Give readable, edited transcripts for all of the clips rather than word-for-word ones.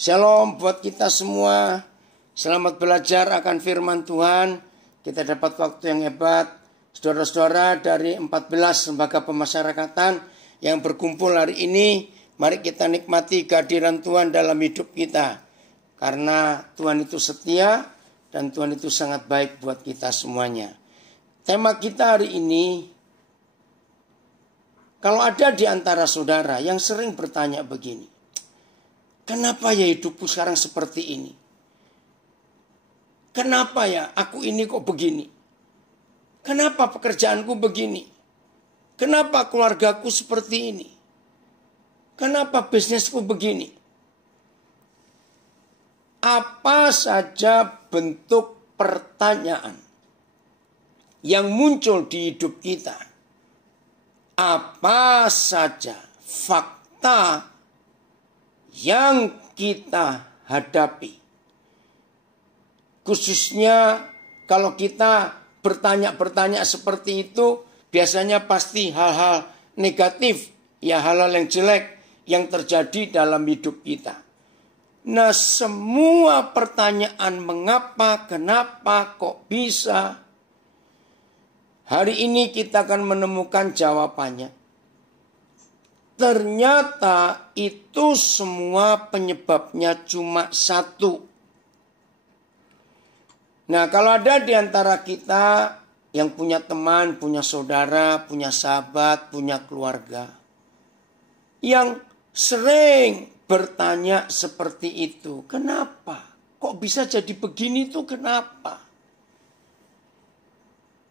Shalom buat kita semua. Selamat belajar akan firman Tuhan. Kita dapat waktu yang hebat. Saudara-saudara dari 14 lembaga pemasyarakatan yang berkumpul hari ini, mari kita nikmati kehadiran Tuhan dalam hidup kita. Karena Tuhan itu setia dan Tuhan itu sangat baik buat kita semuanya. Tema kita hari ini, kalau ada di antara saudara yang sering bertanya begini, kenapa ya hidupku sekarang seperti ini? Kenapa ya aku ini kok begini? Kenapa pekerjaanku begini? Kenapa keluargaku seperti ini? Kenapa bisnisku begini? Apa saja bentuk pertanyaan yang muncul di hidup kita? Apa saja fakta yang kita hadapi? Khususnya kalau kita bertanya seperti itu, biasanya pasti hal-hal negatif, ya hal-hal yang jelek yang terjadi dalam hidup kita. Nah, semua pertanyaan mengapa, kenapa, kok bisa, hari ini kita akan menemukan jawabannya. Ternyata itu semua penyebabnya cuma satu. Nah, kalau ada di antara kita yang punya teman, punya saudara, punya sahabat, punya keluarga, yang sering bertanya seperti itu, kenapa? Kok bisa jadi begini tuh kenapa?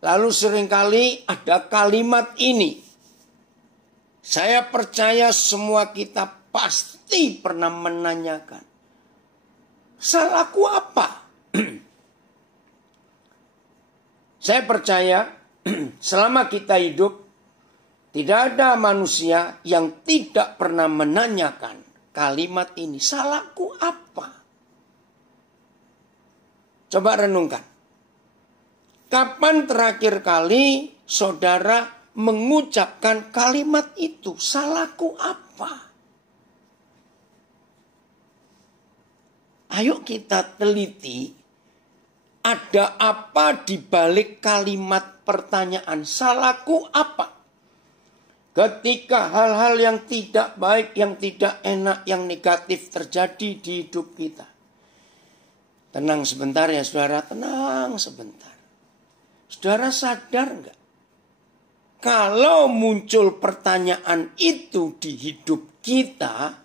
Lalu seringkali ada kalimat ini. Saya percaya semua kita pasti pernah menanyakan, salahku apa? Saya percaya selama kita hidup, tidak ada manusia yang tidak pernah menanyakan kalimat ini, salahku apa? Coba renungkan. Kapan terakhir kali saudara mengucapkan kalimat itu, salahku apa? Ayo kita teliti, ada apa di balik kalimat pertanyaan, salahku apa? Ketika hal-hal yang tidak baik, yang tidak enak, yang negatif terjadi di hidup kita. Tenang sebentar ya saudara, tenang sebentar. Saudara sadar enggak? Kalau muncul pertanyaan itu di hidup kita,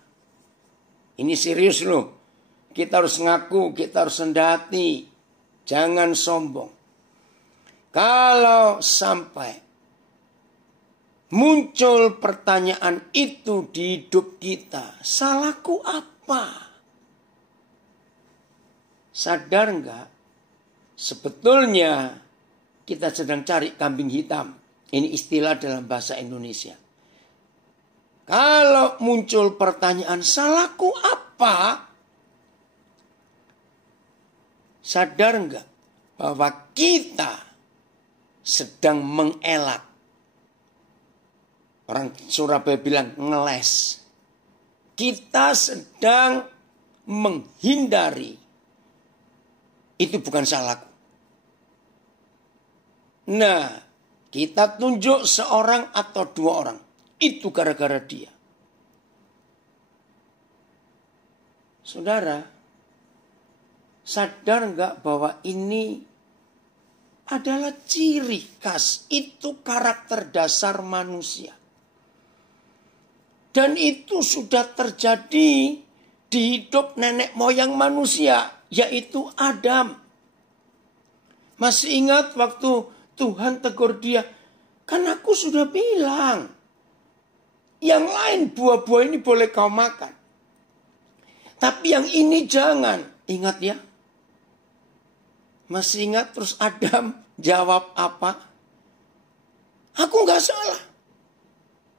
ini serius loh. Kita harus ngaku, kita harus sendati. Jangan sombong. Kalau sampai muncul pertanyaan itu di hidup kita, salahku apa? Sadar enggak? Sebetulnya kita sedang cari kambing hitam. Ini istilah dalam bahasa Indonesia. Kalau muncul pertanyaan, salahku apa? Sadar enggak bahwa kita sedang mengelak. Orang Surabaya bilang ngeles. Kita sedang menghindari. Itu bukan salahku. Nah, kita tunjuk seorang atau dua orang. Itu gara-gara dia. Saudara, sadar enggak bahwa ini adalah ciri khas, itu karakter dasar manusia. Dan itu sudah terjadi di hidup nenek moyang manusia, yaitu Adam. Masih ingat waktu Tuhan tegur dia, kan aku sudah bilang, yang lain buah-buah ini boleh kau makan. Tapi yang ini jangan. Ingat ya. Masih ingat terus Adam jawab apa? Aku gak salah.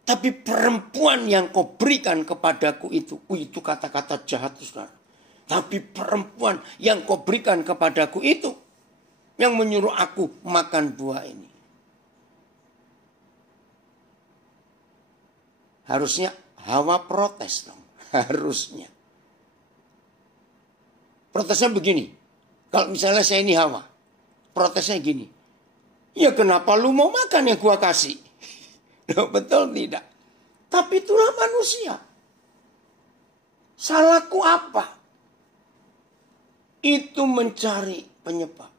Tapi perempuan yang kau berikan kepadaku itu. Itu kata-kata jahat saudara. Tapi perempuan yang kau berikan kepadaku itu. Yang menyuruh aku makan buah ini. Harusnya Hawa protes dong. Harusnya. Protesnya begini. Kalau misalnya saya ini Hawa. Protesnya gini. Ya kenapa lu mau makan yang gua kasih? Loh, betul tidak? Tapi itulah manusia. Salahku apa? Itu mencari penyebab.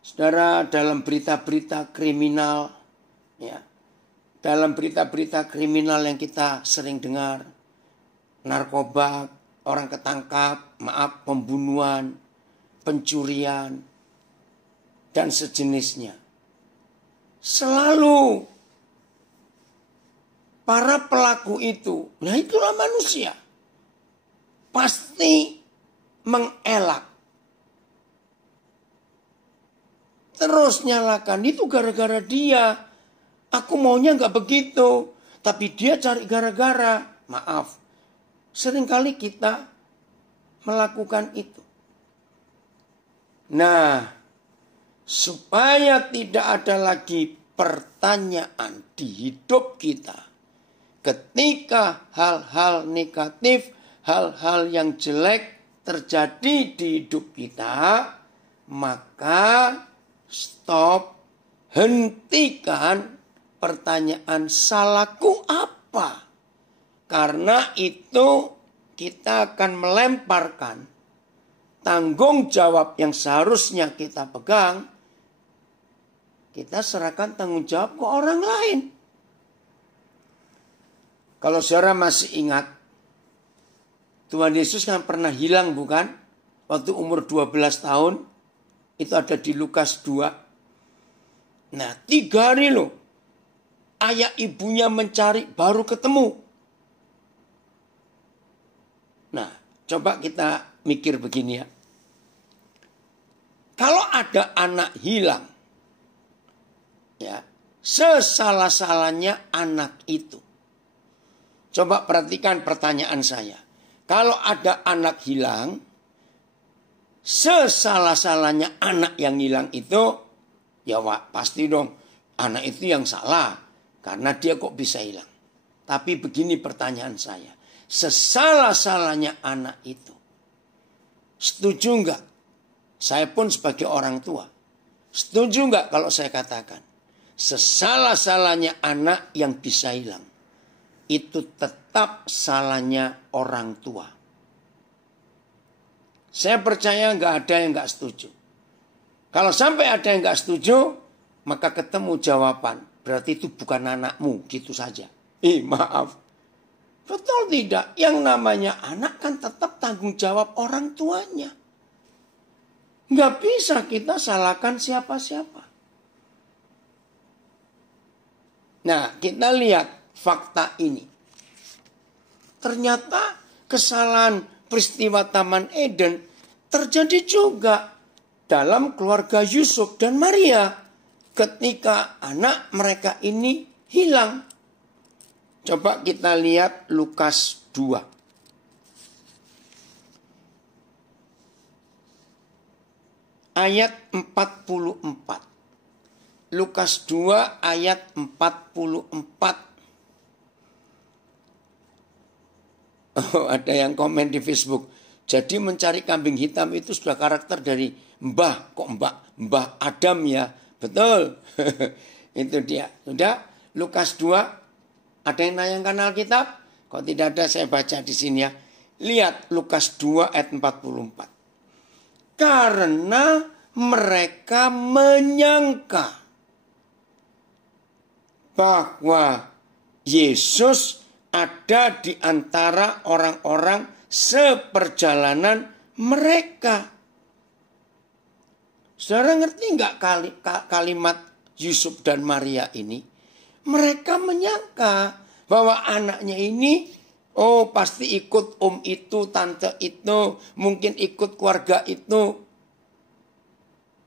Saudara, dalam berita-berita kriminal, ya, dalam berita-berita kriminal yang kita sering dengar, narkoba, orang ketangkap, pembunuhan, pencurian, dan sejenisnya. Selalu para pelaku itu, nah itulah manusia, pasti mengelak. Terus nyalakan, itu gara-gara dia. Aku maunya gak begitu. Tapi dia cari gara-gara. Maaf, seringkali kita melakukan itu. Nah, supaya tidak ada lagi pertanyaan di hidup kita. Ketika hal-hal negatif, hal-hal yang jelek terjadi di hidup kita, maka stop, hentikan pertanyaan salahku apa. Karena itu kita akan melemparkan tanggung jawab yang seharusnya kita pegang. Kita serahkan tanggung jawab ke orang lain. Kalau saudara masih ingat, Tuhan Yesus kan pernah hilang bukan? Waktu umur 12 tahun. Itu ada di Lukas 2. Nah, 3 hari loh. Ayah ibunya mencari baru ketemu. Nah, coba kita mikir begini ya. Kalau ada anak hilang, ya, sesalah-salahnya anak itu. Coba perhatikan pertanyaan saya. Kalau ada anak hilang, sesalah-salahnya anak yang hilang itu, ya Wak, pasti dong anak itu yang salah. Karena dia kok bisa hilang. Tapi begini pertanyaan saya. Sesalah-salahnya anak itu. Setuju enggak? Saya pun sebagai orang tua. Setuju enggak kalau saya katakan? Sesalah-salahnya anak yang bisa hilang. Itu tetap salahnya orang tua. Saya percaya enggak ada yang enggak setuju. Kalau sampai ada yang enggak setuju, maka ketemu jawaban. Berarti itu bukan anakmu, gitu saja. Maaf. Betul tidak? Yang namanya anak kan tetap tanggung jawab orang tuanya. Nggak bisa kita salahkan siapa-siapa. Nah, kita lihat fakta ini. Ternyata kesalahan peristiwa Taman Eden terjadi juga dalam keluarga Yusuf dan Maria. Ketika anak mereka ini hilang. Coba kita lihat Lukas 2. Ayat 44. Lukas 2 ayat 44. Oh, ada yang komen di Facebook. Jadi mencari kambing hitam itu sudah karakter dari Mbah. Kok Mbah Adam ya? Betul. Itu dia. Sudah Lukas 2. Ada yang nayangkan Alkitab? Kok tidak ada, saya baca di sini ya. Lihat Lukas 2 ayat 44. Karena mereka menyangka bahwa Yesus ada di antara orang-orang seperjalanan mereka. Saudara ngerti nggak kalimat Yusuf dan Maria ini? Mereka menyangka bahwa anaknya ini, oh pasti ikut om itu, tante itu, mungkin ikut keluarga itu.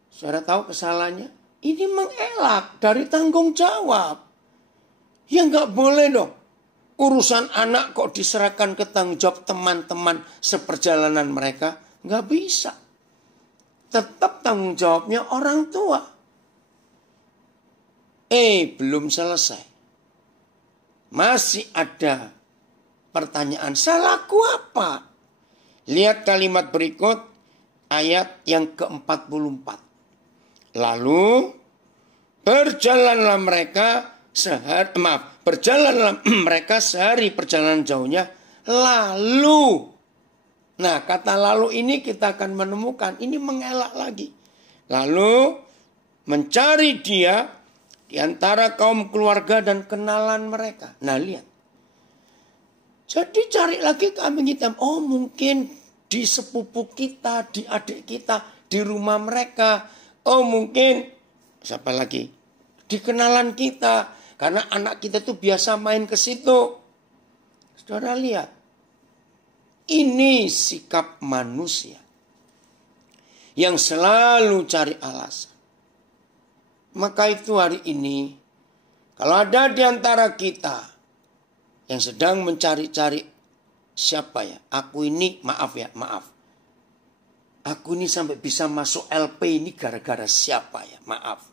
Saudara tahu kesalahannya? Ini mengelak dari tanggung jawab. Ya nggak boleh dong. Urusan anak kok diserahkan ke tanggung jawab teman-teman seperjalanan mereka. Nggak bisa. Tetap tanggung jawabnya orang tua. Belum selesai. Masih ada pertanyaan, salahku apa? Lihat kalimat berikut ayat yang ke-44. Lalu berjalanlah mereka sehari perjalanan jauhnya. Lalu. Nah, kata lalu ini kita akan menemukan ini mengelak lagi. Lalu mencari dia di antara kaum keluarga dan kenalan mereka. Nah, lihat. Jadi cari lagi kambing hitam. Oh, mungkin di sepupu kita, di adik kita, di rumah mereka. Oh, mungkin siapa lagi? Di kenalan kita. Karena anak kita tuh biasa main ke situ. Saudara lihat. Ini sikap manusia yang selalu cari alasan. Maka itu hari ini, kalau ada di antara kita yang sedang mencari-cari siapa ya? Aku ini maaf. Aku ini sampai bisa masuk LP ini gara-gara siapa ya? Maaf.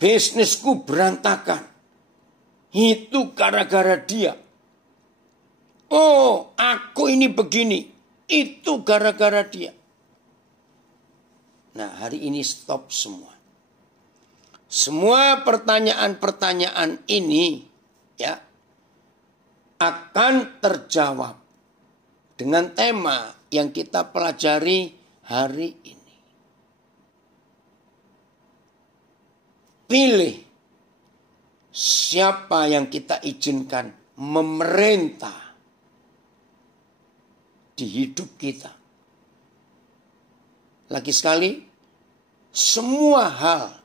Bisnisku berantakan. Itu gara-gara dia. Oh, aku ini begini. Itu gara-gara dia. Nah, hari ini stop semua. Semua pertanyaan-pertanyaan ini ya akan terjawab dengan tema yang kita pelajari hari ini. Pilih siapa yang kita izinkan memerintah di hidup kita. Lagi sekali, semua hal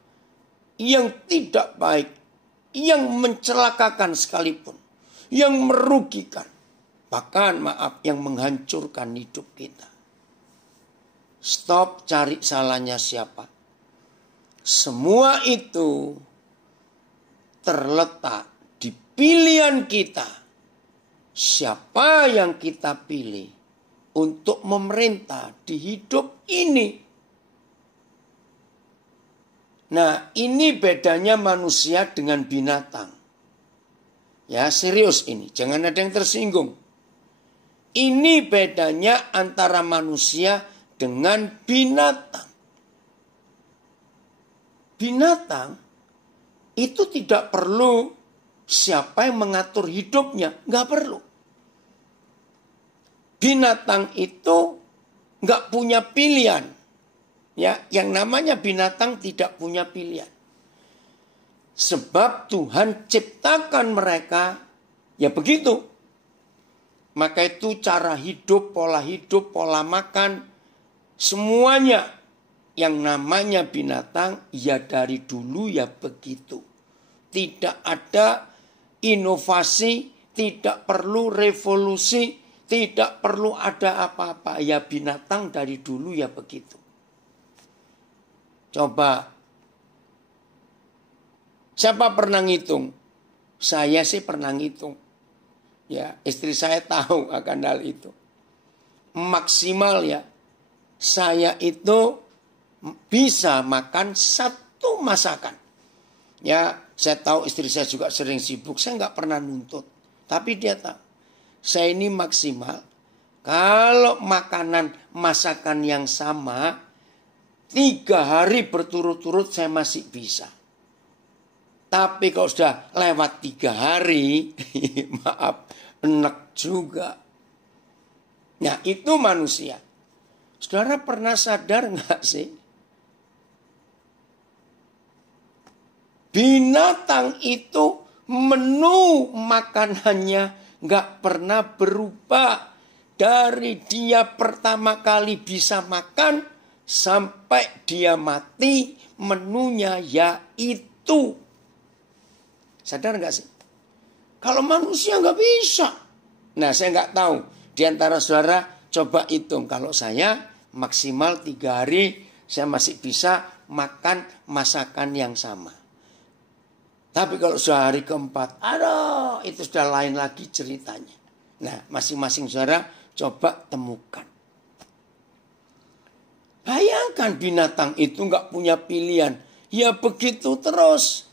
yang tidak baik, yang mencelakakan sekalipun, yang merugikan, bahkan yang menghancurkan hidup kita. Stop cari salahnya siapa. Semua itu terletak di pilihan kita. Siapa yang kita pilih untuk memerintah di hidup ini. Nah, ini bedanya manusia dengan binatang. Ya, serius ini. Jangan ada yang tersinggung. Ini bedanya antara manusia dengan binatang. Binatang itu tidak perlu siapa yang mengatur hidupnya. Nggak perlu. Binatang itu nggak punya pilihan. Ya, yang namanya binatang tidak punya pilihan. Sebab Tuhan ciptakan mereka ya begitu. Maka itu cara hidup, pola makan, semuanya yang namanya binatang ya dari dulu ya begitu. Tidak ada inovasi, tidak perlu revolusi, tidak perlu ada apa-apa. Ya binatang dari dulu ya begitu. Coba, siapa pernah ngitung? Saya sih pernah ngitung. Ya, istri saya tahu akan hal itu. Maksimal ya, saya itu bisa makan satu masakan. Ya, saya tahu istri saya juga sering sibuk. Saya nggak pernah nuntut. Tapi dia tahu, saya ini maksimal. Kalau masakan yang sama, 3 hari berturut-turut saya masih bisa. Tapi kalau sudah lewat 3 hari, maaf, enak juga. Nah, itu manusia. Saudara pernah sadar nggak sih? Binatang itu menu makanannya nggak pernah berubah. Dari dia pertama kali bisa makan, sampai dia mati, menunya yaitu. Sadar nggak sih? Kalau manusia nggak bisa. Nah, saya nggak tahu. Di antara saudara coba hitung. Kalau saya maksimal 3 hari saya masih bisa makan masakan yang sama. Tapi kalau sudah hari keempat, aduh, itu sudah lain lagi ceritanya. Nah, masing-masing saudara coba temukan. Bayangkan binatang itu nggak punya pilihan. Ya begitu terus.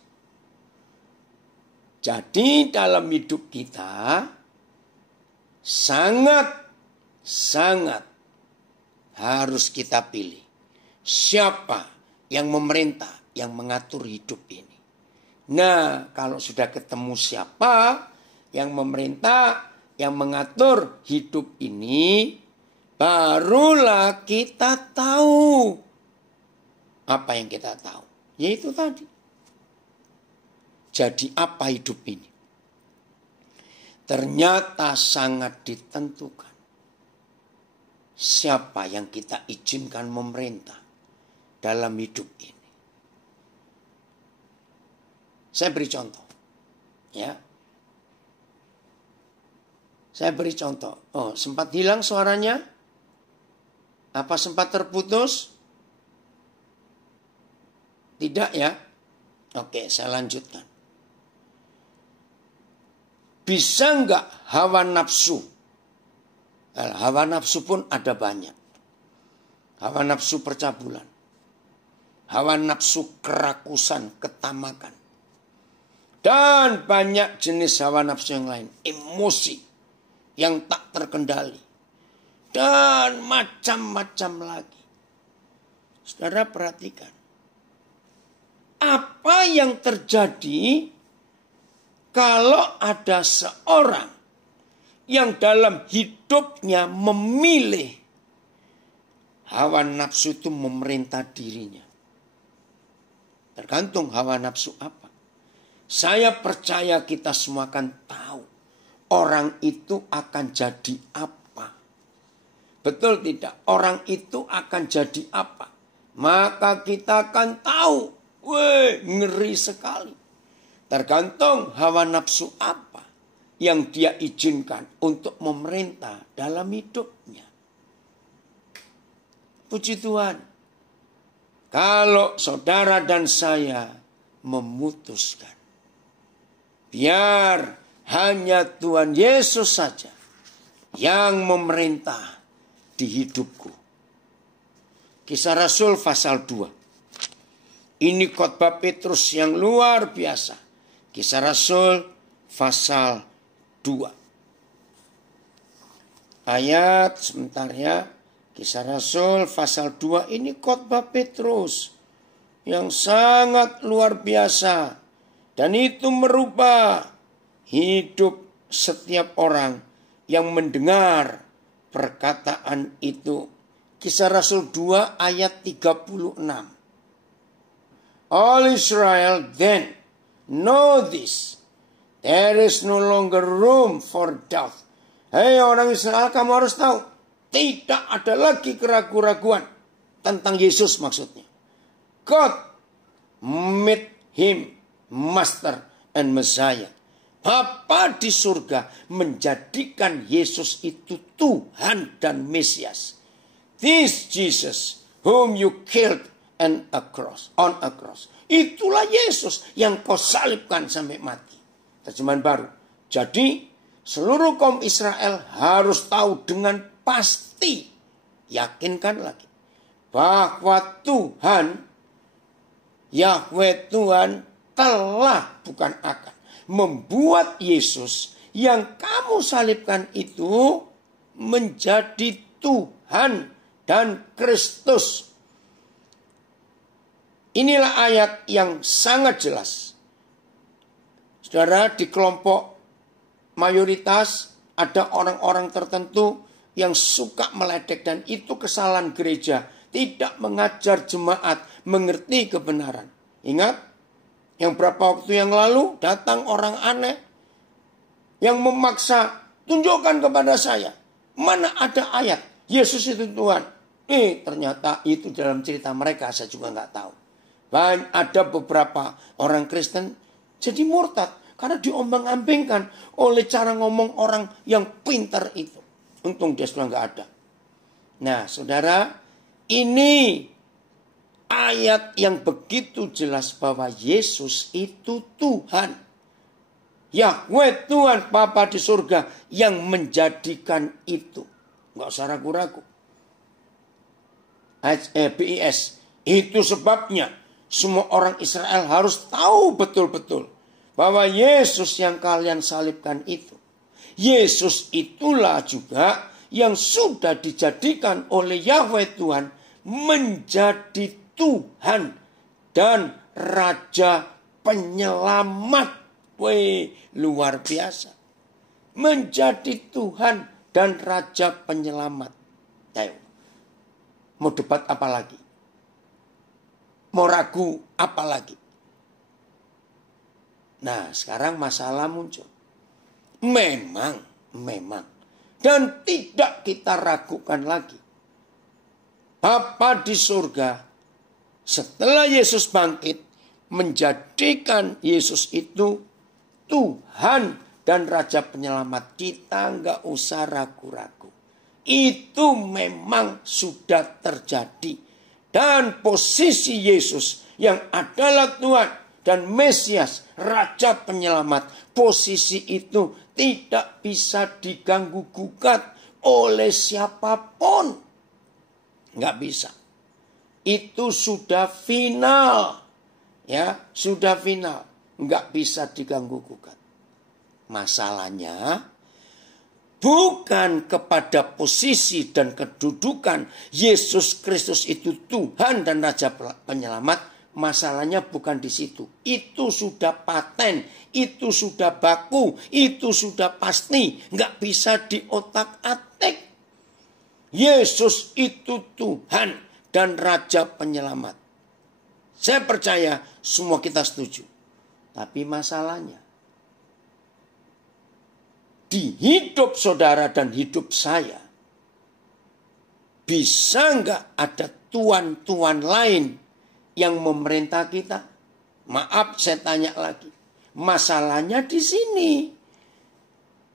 Jadi dalam hidup kita, sangat harus kita pilih. Siapa yang memerintah, yang mengatur hidup ini. Nah, kalau sudah ketemu siapa yang memerintah, yang mengatur hidup ini, barulah kita tahu apa yang kita tahu. Yaitu tadi. Jadi apa hidup ini? Ternyata sangat ditentukan. Siapa yang kita izinkan memerintah dalam hidup ini. Saya beri contoh. Ya. Saya beri contoh. Oh, sempat hilang suaranya? Apa sempat terputus? Tidak ya? Oke, saya lanjutkan. Bisa enggak hawa nafsu? Hawa nafsu pun ada banyak. Hawa nafsu percabulan. Hawa nafsu kerakusan, ketamakan. Dan banyak jenis hawa nafsu yang lain. Emosi yang tak terkendali. Dan macam-macam lagi. Saudara perhatikan. Apa yang terjadi kalau ada seorang yang dalam hidupnya memilih hawa nafsu itu memerintah dirinya. Tergantung hawa nafsu apa. Saya percaya kita semua akan tahu orang itu akan jadi apa. Betul tidak? Orang itu akan jadi apa? Maka kita akan tahu. Weh, ngeri sekali. Tergantung hawa nafsu apa yang dia izinkan untuk memerintah dalam hidupnya. Puji Tuhan. Kalau saudara dan saya memutuskan. Biar hanya Tuhan Yesus saja yang memerintah di hidupku. Kisah Rasul pasal 2. Ini khotbah Petrus yang luar biasa. Kisah Rasul pasal 2. Ayat sebentar ya. Kisah Rasul pasal 2 ini khotbah Petrus yang sangat luar biasa. Dan itu merubah hidup setiap orang yang mendengar perkataan itu. Kisah Rasul 2 ayat 36. All Israel then know this. There is no longer room for doubt. Hei orang Israel, kamu harus tahu. Tidak ada lagi keraguan-keraguan tentang Yesus maksudnya. God made him Master and Messiah. Bapa di surga menjadikan Yesus itu Tuhan dan Mesias. This Jesus whom you killed on a cross. Itulah Yesus yang kau salibkan sampai mati. Terjemahan baru. Jadi seluruh kaum Israel harus tahu dengan pasti. Yakinkan lagi. Bahwa Tuhan, Yahweh Tuhan telah bukan akan membuat Yesus yang kamu salibkan itu menjadi Tuhan dan Kristus. Inilah ayat yang sangat jelas. Saudara, di kelompok mayoritas ada orang-orang tertentu yang suka meledek dan itu kesalahan gereja. Tidak mengajar jemaat mengerti kebenaran. Ingat, yang berapa waktu yang lalu datang orang aneh yang memaksa tunjukkan kepada saya. Mana ada ayat Yesus itu Tuhan. Ternyata itu dalam cerita mereka, saya juga nggak tahu. Ada beberapa orang Kristen jadi murtad karena diombang-ambingkan oleh cara ngomong orang yang pintar itu. Untung dia sudah nggak ada. Nah, saudara, ini ayat yang begitu jelas bahwa Yesus itu Tuhan. Yahweh Tuhan Bapa di surga yang menjadikan itu. Nggak usah ragu-ragu. BIS. Itu sebabnya semua orang Israel harus tahu betul-betul bahwa Yesus yang kalian salibkan itu, Yesus itulah juga yang sudah dijadikan oleh Yahweh Tuhan menjadi Tuhan dan Raja Penyelamat. Wih, luar biasa. Menjadi Tuhan dan Raja Penyelamat. Ayo, mau debat apa lagi? Mau ragu apa lagi? Nah, sekarang masalah muncul. Memang. Dan tidak kita ragukan lagi. Bapa di surga, setelah Yesus bangkit, menjadikan Yesus itu Tuhan dan Raja Penyelamat. Kita nggak usah ragu-ragu. Itu memang sudah terjadi. Dan posisi Yesus yang adalah Tuhan dan Mesias, Raja Penyelamat, posisi itu tidak bisa diganggu-gugat oleh siapapun. Nggak bisa. Itu sudah final. Ya, sudah final. Nggak bisa diganggu-gugat. Masalahnya bukan kepada posisi dan kedudukan Yesus Kristus itu Tuhan dan Raja Penyelamat. Masalahnya bukan di situ. Itu sudah paten, itu sudah baku, itu sudah pasti. Nggak bisa diotak-atik. Yesus itu Tuhan dan Raja Penyelamat. Saya percaya semua kita setuju. Tapi masalahnya, di hidup saudara dan hidup saya, bisa nggak ada tuan-tuan lain yang memerintah kita? Maaf, saya tanya lagi. Masalahnya di sini.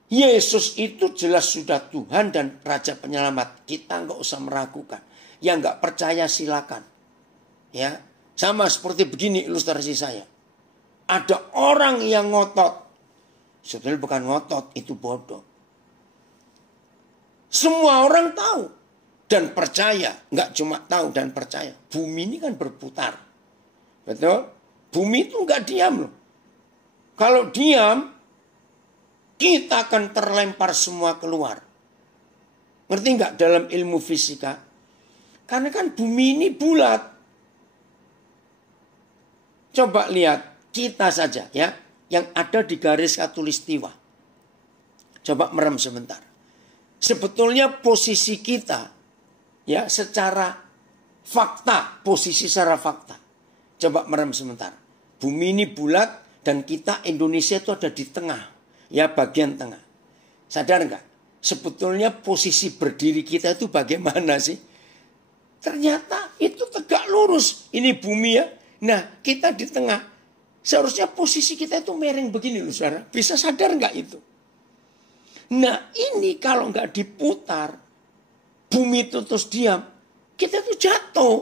Yesus itu jelas sudah Tuhan dan Raja Penyelamat. Kita nggak usah meragukan. Yang nggak percaya silakan. Ya, sama seperti begini ilustrasi saya. Ada orang yang ngotot. Sebetulnya bukan ngotot, itu bodoh. Semua orang tahu dan percaya. Nggak cuma tahu dan percaya. Bumi ini kan berputar. Betul? Bumi itu nggak diam loh. Kalau diam, kita akan terlempar semua keluar. Ngerti nggak dalam ilmu fisika? Karena kan bumi ini bulat. Coba lihat kita saja ya, yang ada di garis khatulistiwa. Coba merem sebentar. Sebetulnya posisi kita ya secara fakta, posisi secara fakta. Coba merem sebentar. Bumi ini bulat dan kita Indonesia itu ada di tengah. Ya, bagian tengah. Sadar nggak? Sebetulnya posisi berdiri kita itu bagaimana sih? Ternyata itu tegak lurus. Ini bumi ya. Nah, kita di tengah. Seharusnya posisi kita itu miring begini loh, saudara. Bisa sadar nggak itu? Nah, ini kalau nggak diputar, bumi itu terus diam, kita itu jatuh.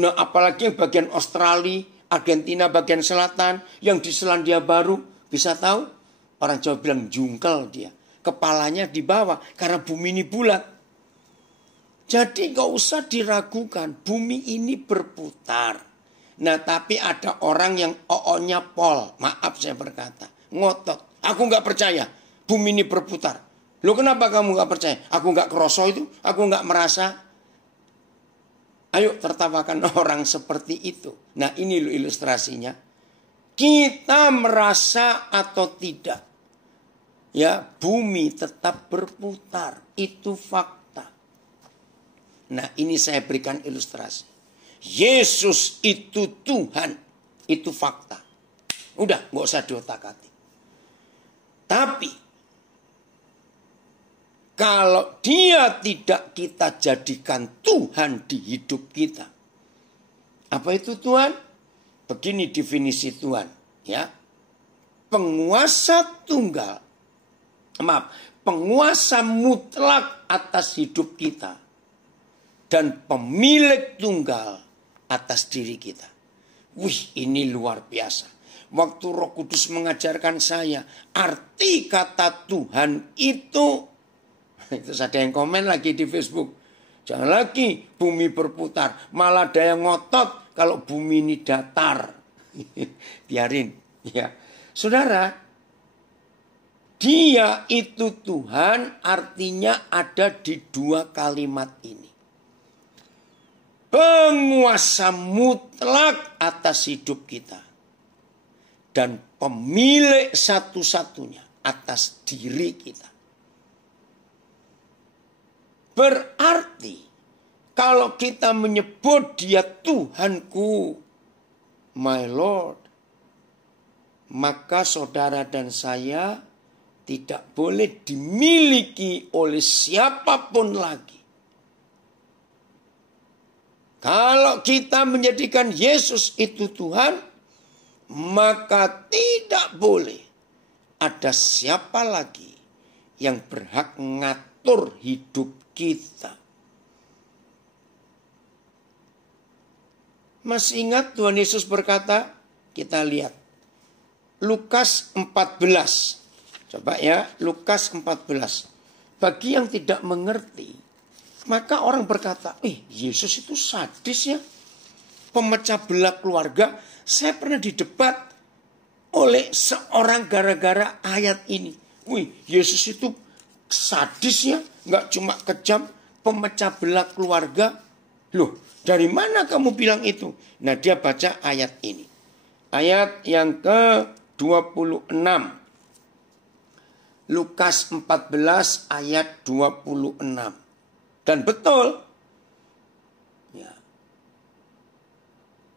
Nah, apalagi yang bagian Australia, Argentina bagian selatan, yang di Selandia Baru, bisa tahu? Orang Jawa bilang jungkel dia. Kepalanya di bawah karena bumi ini bulat. Jadi gak usah diragukan. Bumi ini berputar. Nah, tapi ada orang yang oo-nya pol. Maaf saya berkata. Ngotot. Aku gak percaya. Bumi ini berputar. Loh, kenapa kamu gak percaya? Aku gak kerasa itu. Aku gak merasa. Ayo tertawakan orang seperti itu. Nah, ini loh ilustrasinya. Kita merasa atau tidak, ya, bumi tetap berputar. Itu fakta. Nah, ini saya berikan ilustrasi. Yesus itu Tuhan. Itu fakta. Udah, nggak usah diotak-atik. Tapi kalau dia tidak kita jadikan Tuhan di hidup kita. Apa itu Tuhan? Begini definisi Tuhan, ya. Penguasa tunggal, penguasa mutlak atas hidup kita dan pemilik tunggal atas diri kita. Wih, ini luar biasa. Waktu Roh Kudus mengajarkan saya arti kata Tuhan itu ada yang komen lagi di Facebook. Jangan lagi bumi berputar, malah ada yang ngotot kalau bumi ini datar. Biarin, ya. Saudara, Dia itu Tuhan artinya ada di dua kalimat ini. Penguasa mutlak atas hidup kita. Dan pemilik satu-satunya atas diri kita. Berarti kalau kita menyebut dia Tuhanku, my Lord, maka saudara dan saya tidak boleh dimiliki oleh siapapun lagi. Kalau kita menjadikan Yesus itu Tuhan, maka tidak boleh ada siapa lagi yang berhak ngatur hidup kita. Masih ingat Tuhan Yesus berkata? Kita lihat. Lukas 14. Coba ya, Lukas 14. Bagi yang tidak mengerti, maka orang berkata, Yesus itu sadis ya. Pemecah belah keluarga. Saya pernah didebat oleh seorang gara-gara ayat ini. Yesus itu sadis ya. Nggak cuma kejam, pemecah belah keluarga. Loh, dari mana kamu bilang itu? Nah, dia baca ayat ini. Ayat yang ke-26. Lukas 14 ayat 26. Dan betul. Ya.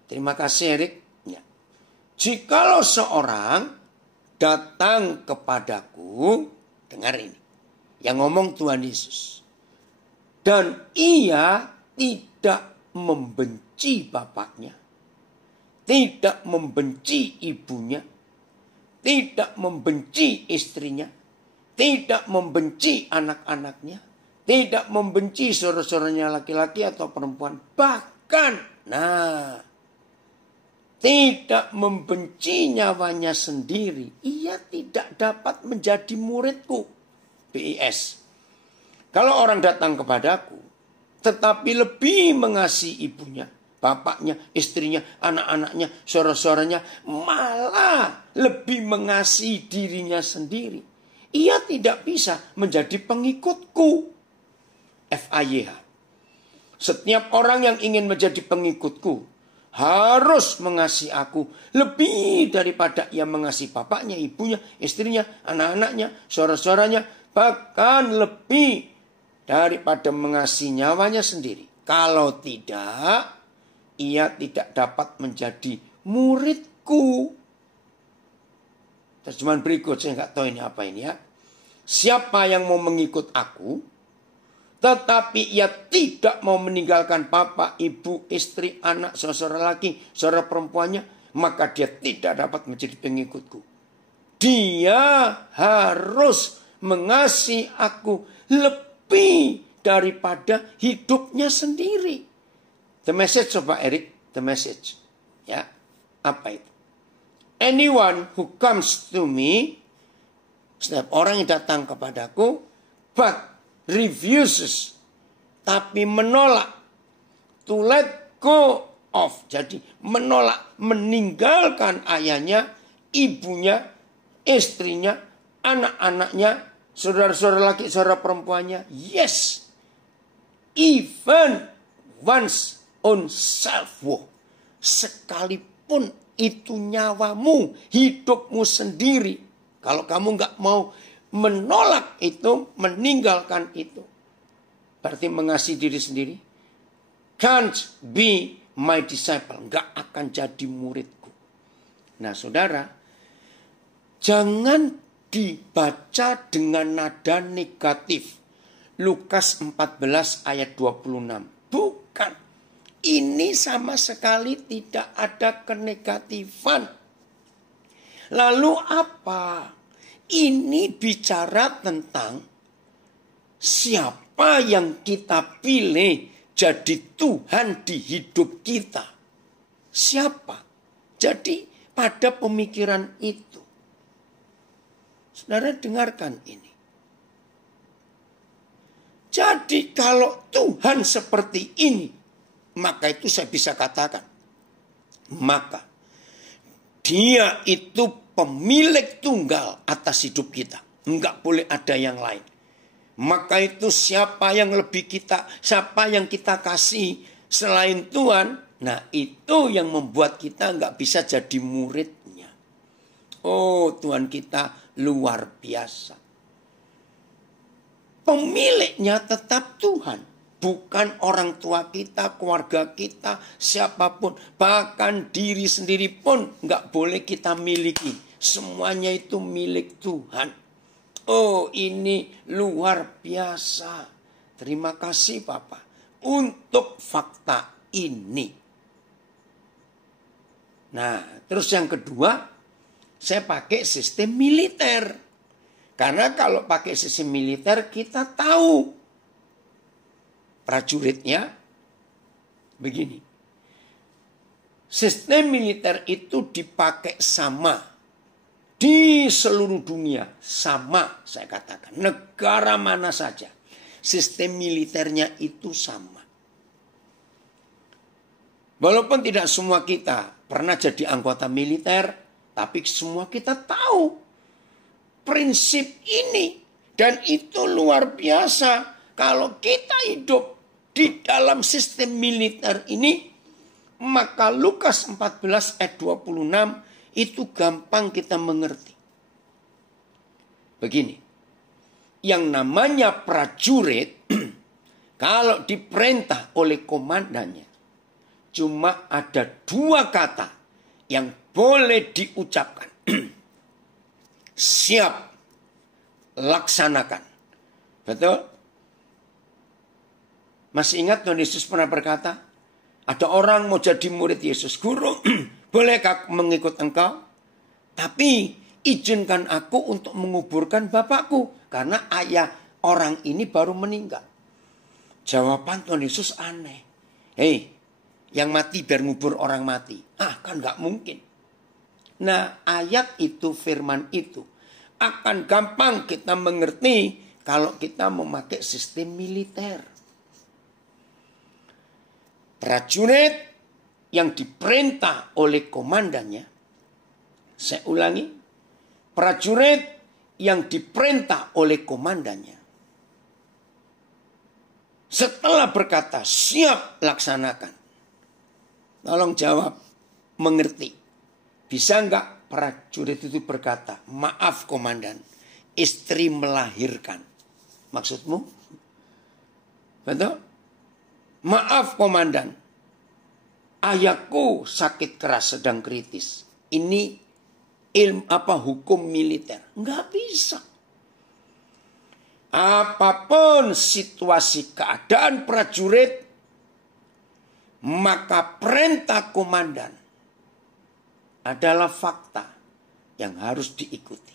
Terima kasih Erik. Ya. Jikalau seorang datang kepadaku, dengar ini. Yang ngomong Tuhan Yesus. Dan ia tidak membenci bapaknya. Tidak membenci ibunya. Tidak membenci istrinya. Tidak membenci anak-anaknya. Tidak membenci saudara-saudaranya laki-laki atau perempuan. Bahkan, tidak membenci nyawanya sendiri. Ia tidak dapat menjadi muridku. BIS. Kalau orang datang kepadaku, tetapi lebih mengasihi ibunya, bapaknya, istrinya, anak-anaknya, saudara-saudaranya, malah lebih mengasihi dirinya sendiri, ia tidak bisa menjadi pengikutku. FAYH. Setiap orang yang ingin menjadi pengikutku harus mengasihi aku lebih daripada ia mengasihi bapaknya, ibunya, istrinya, anak-anaknya, saudara-saudaranya, bahkan lebih daripada mengasihi nyawanya sendiri. Kalau tidak, ia tidak dapat menjadi muridku. Terjemahan berikut, saya nggak tahu ini apa ini ya. Siapa yang mau mengikut aku, tetapi ia tidak mau meninggalkan bapak, ibu, istri, anak, saudara laki, saudara perempuannya, maka dia tidak dapat menjadi pengikutku. Dia harus mengasihi aku lebih daripada hidupnya sendiri. The Message, coba Erik, The Message. Ya, apa itu? Anyone who comes to me, setiap orang yang datang kepadaku, but refuses, tapi menolak, to let go of, jadi menolak, meninggalkan ayahnya, ibunya, istrinya, anak-anaknya, saudara-saudara laki, saudara perempuannya, yes, even one's own self, sekalipun itu nyawamu, hidupmu sendiri, kalau kamu nggak mau menolak itu, meninggalkan itu, berarti mengasihi diri sendiri, can't be my disciple, nggak akan jadi muridku. Nah saudara, jangan dibaca dengan nada negatif. Lukas 14 ayat 26. Bukan. Ini sama sekali tidak ada kenegatifan. Lalu apa? Ini bicara tentang siapa yang kita pilih jadi Tuhan di hidup kita. Siapa? Jadi pada pemikiran itu, saudara dengarkan ini. Jadi kalau Tuhan seperti ini, maka itu saya bisa katakan, maka Dia itu pemilik tunggal atas hidup kita. Enggak boleh ada yang lain. Maka itu siapa yang kita kasih selain Tuhan, nah itu yang membuat kita enggak bisa jadi muridnya. Oh, Tuhan kita luar biasa. Pemiliknya tetap Tuhan. Bukan orang tua kita, keluarga kita, siapapun. Bahkan diri sendiri pun enggak boleh kita miliki. Semuanya itu milik Tuhan. Oh, ini luar biasa. Terima kasih Bapak untuk fakta ini. Nah, terus yang kedua, saya pakai sistem militer. Karena kalau pakai sistem militer kita tahu prajuritnya begini. Sistem militer itu dipakai sama di seluruh dunia. Sama, saya katakan. Negara mana saja. Sistem militernya itu sama. Walaupun tidak semua kita pernah jadi anggota militer, tapi semua kita tahu prinsip ini. Dan itu luar biasa. Kalau kita hidup di dalam sistem militer ini, maka Lukas 14 ayat 26 itu gampang kita mengerti. Begini, yang namanya prajurit, kalau diperintah oleh komandannya, cuma ada dua kata yang boleh diucapkan. Siap, laksanakan. Betul? Masih ingat Tuhan Yesus pernah berkata, ada orang mau jadi murid Yesus. Guru, bolehkah mengikut engkau? Tapi izinkan aku untuk menguburkan bapakku. Karena ayah orang ini baru meninggal. Jawaban Tuhan Yesus aneh. Hei, yang mati biar ngubur orang mati. Kan gak mungkin. Nah, ayat itu, firman itu akan gampang kita mengerti kalau kita memakai sistem militer. Prajurit yang diperintah oleh komandannya, saya ulangi, prajurit yang diperintah oleh komandannya, setelah berkata siap laksanakan, tolong jawab, mengerti. Bisa enggak prajurit itu berkata, maaf komandan, istri melahirkan. Maksudmu? Betul? Maaf komandan, ayahku sakit keras sedang kritis. Ini hukum militer. Enggak bisa. Apapun situasi keadaan prajurit, maka perintah komandan adalah fakta yang harus diikuti.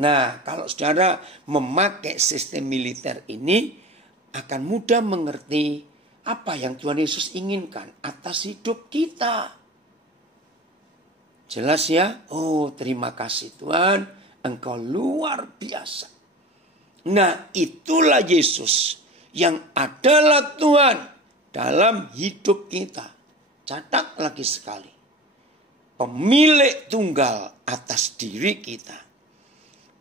Nah, kalau saudara memakai sistem militer ini, akan mudah mengerti apa yang Tuhan Yesus inginkan atas hidup kita. Jelas ya? Oh, terima kasih Tuhan, Engkau luar biasa. Nah, itulah Yesus yang adalah Tuhan dalam hidup kita. Catat lagi sekali. Pemilik tunggal atas diri kita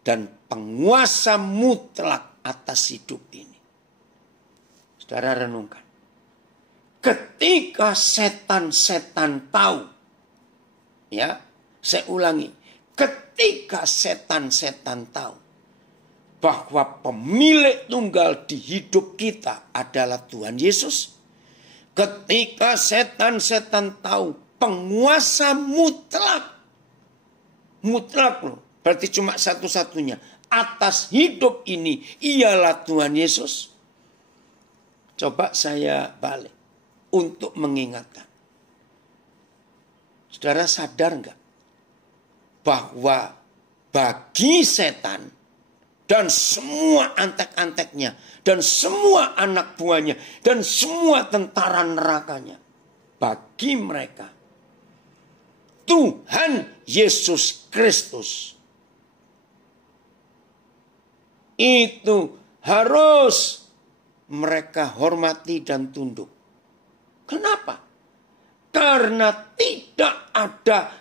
dan penguasa mutlak atas hidup ini. Saudara renungkan. Ketika setan-setan tahu. Ya, saya ulangi. Ketika setan-setan tahu. Bahwa pemilik tunggal di hidup kita adalah Tuhan Yesus. Ketika setan-setan tahu. Penguasa mutlak. Mutlak loh. Berarti cuma satu-satunya. Atas hidup ini ialah Tuhan Yesus. Coba saya balik untuk mengingatkan. Saudara sadar enggak? Bahwa bagi setan dan semua antek-anteknya dan semua anak buahnya dan semua tentara nerakanya. Bagi mereka Tuhan Yesus Kristus itu harus mereka hormati dan tunduk. Kenapa? Karena tidak ada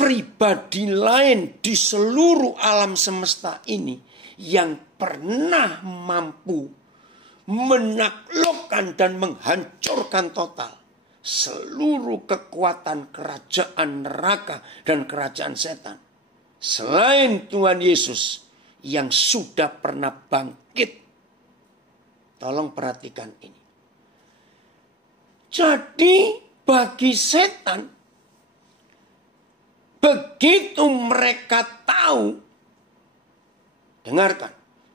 pribadi lain di seluruh alam semesta ini yang pernah mampu menaklukkan dan menghancurkan total seluruh kekuatan kerajaan neraka dan kerajaan setan. Selain Tuhan Yesus yang sudah pernah bangkit. Tolong perhatikan ini. Jadi bagi setan, begitu mereka tahu, dengarkan,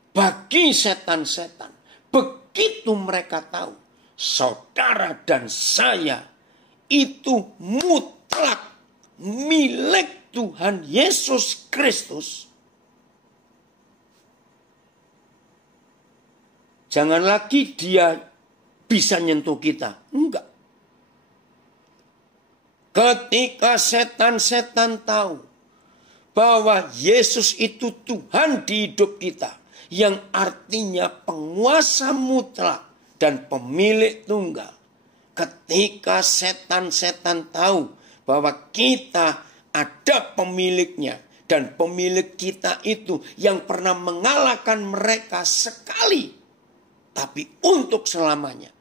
bagi setan-setan, begitu mereka tahu, saudara dan saya itu mutlak milik Tuhan Yesus Kristus. Jangan lagi dia bisa nyentuh kita. Enggak. Ketika setan-setan tahu bahwa Yesus itu Tuhan di hidup kita, yang artinya penguasa mutlak dan pemilik tunggal. Ketika setan-setan tahu bahwa kita ada pemiliknya, dan pemilik kita itu yang pernah mengalahkan mereka sekali, tapi untuk selamanya.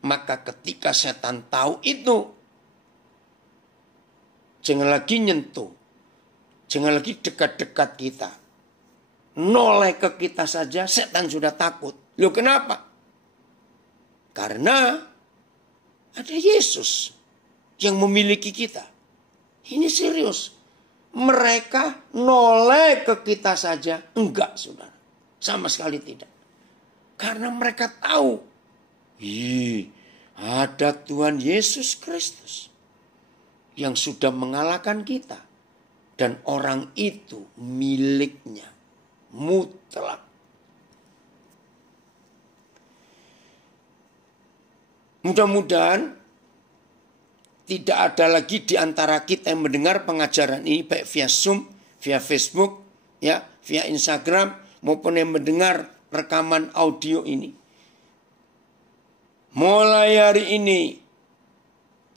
Maka ketika setan tahu itu, jangan lagi nyentuh. Jangan lagi dekat-dekat kita. Noleh ke kita saja, setan sudah takut. Loh kenapa? Karena ada Yesus yang memiliki kita. Ini serius. Mereka noleh ke kita saja. Enggak, saudara. Sama sekali tidak. Karena mereka tahu. Ada Tuhan Yesus Kristus yang sudah mengalahkan kita. Dan orang itu miliknya mutlak. Mudah-mudahan tidak ada lagi di antara kita yang mendengar pengajaran ini baik via Zoom, via Facebook, ya, via Instagram maupun yang mendengar rekaman audio ini. Mulai hari ini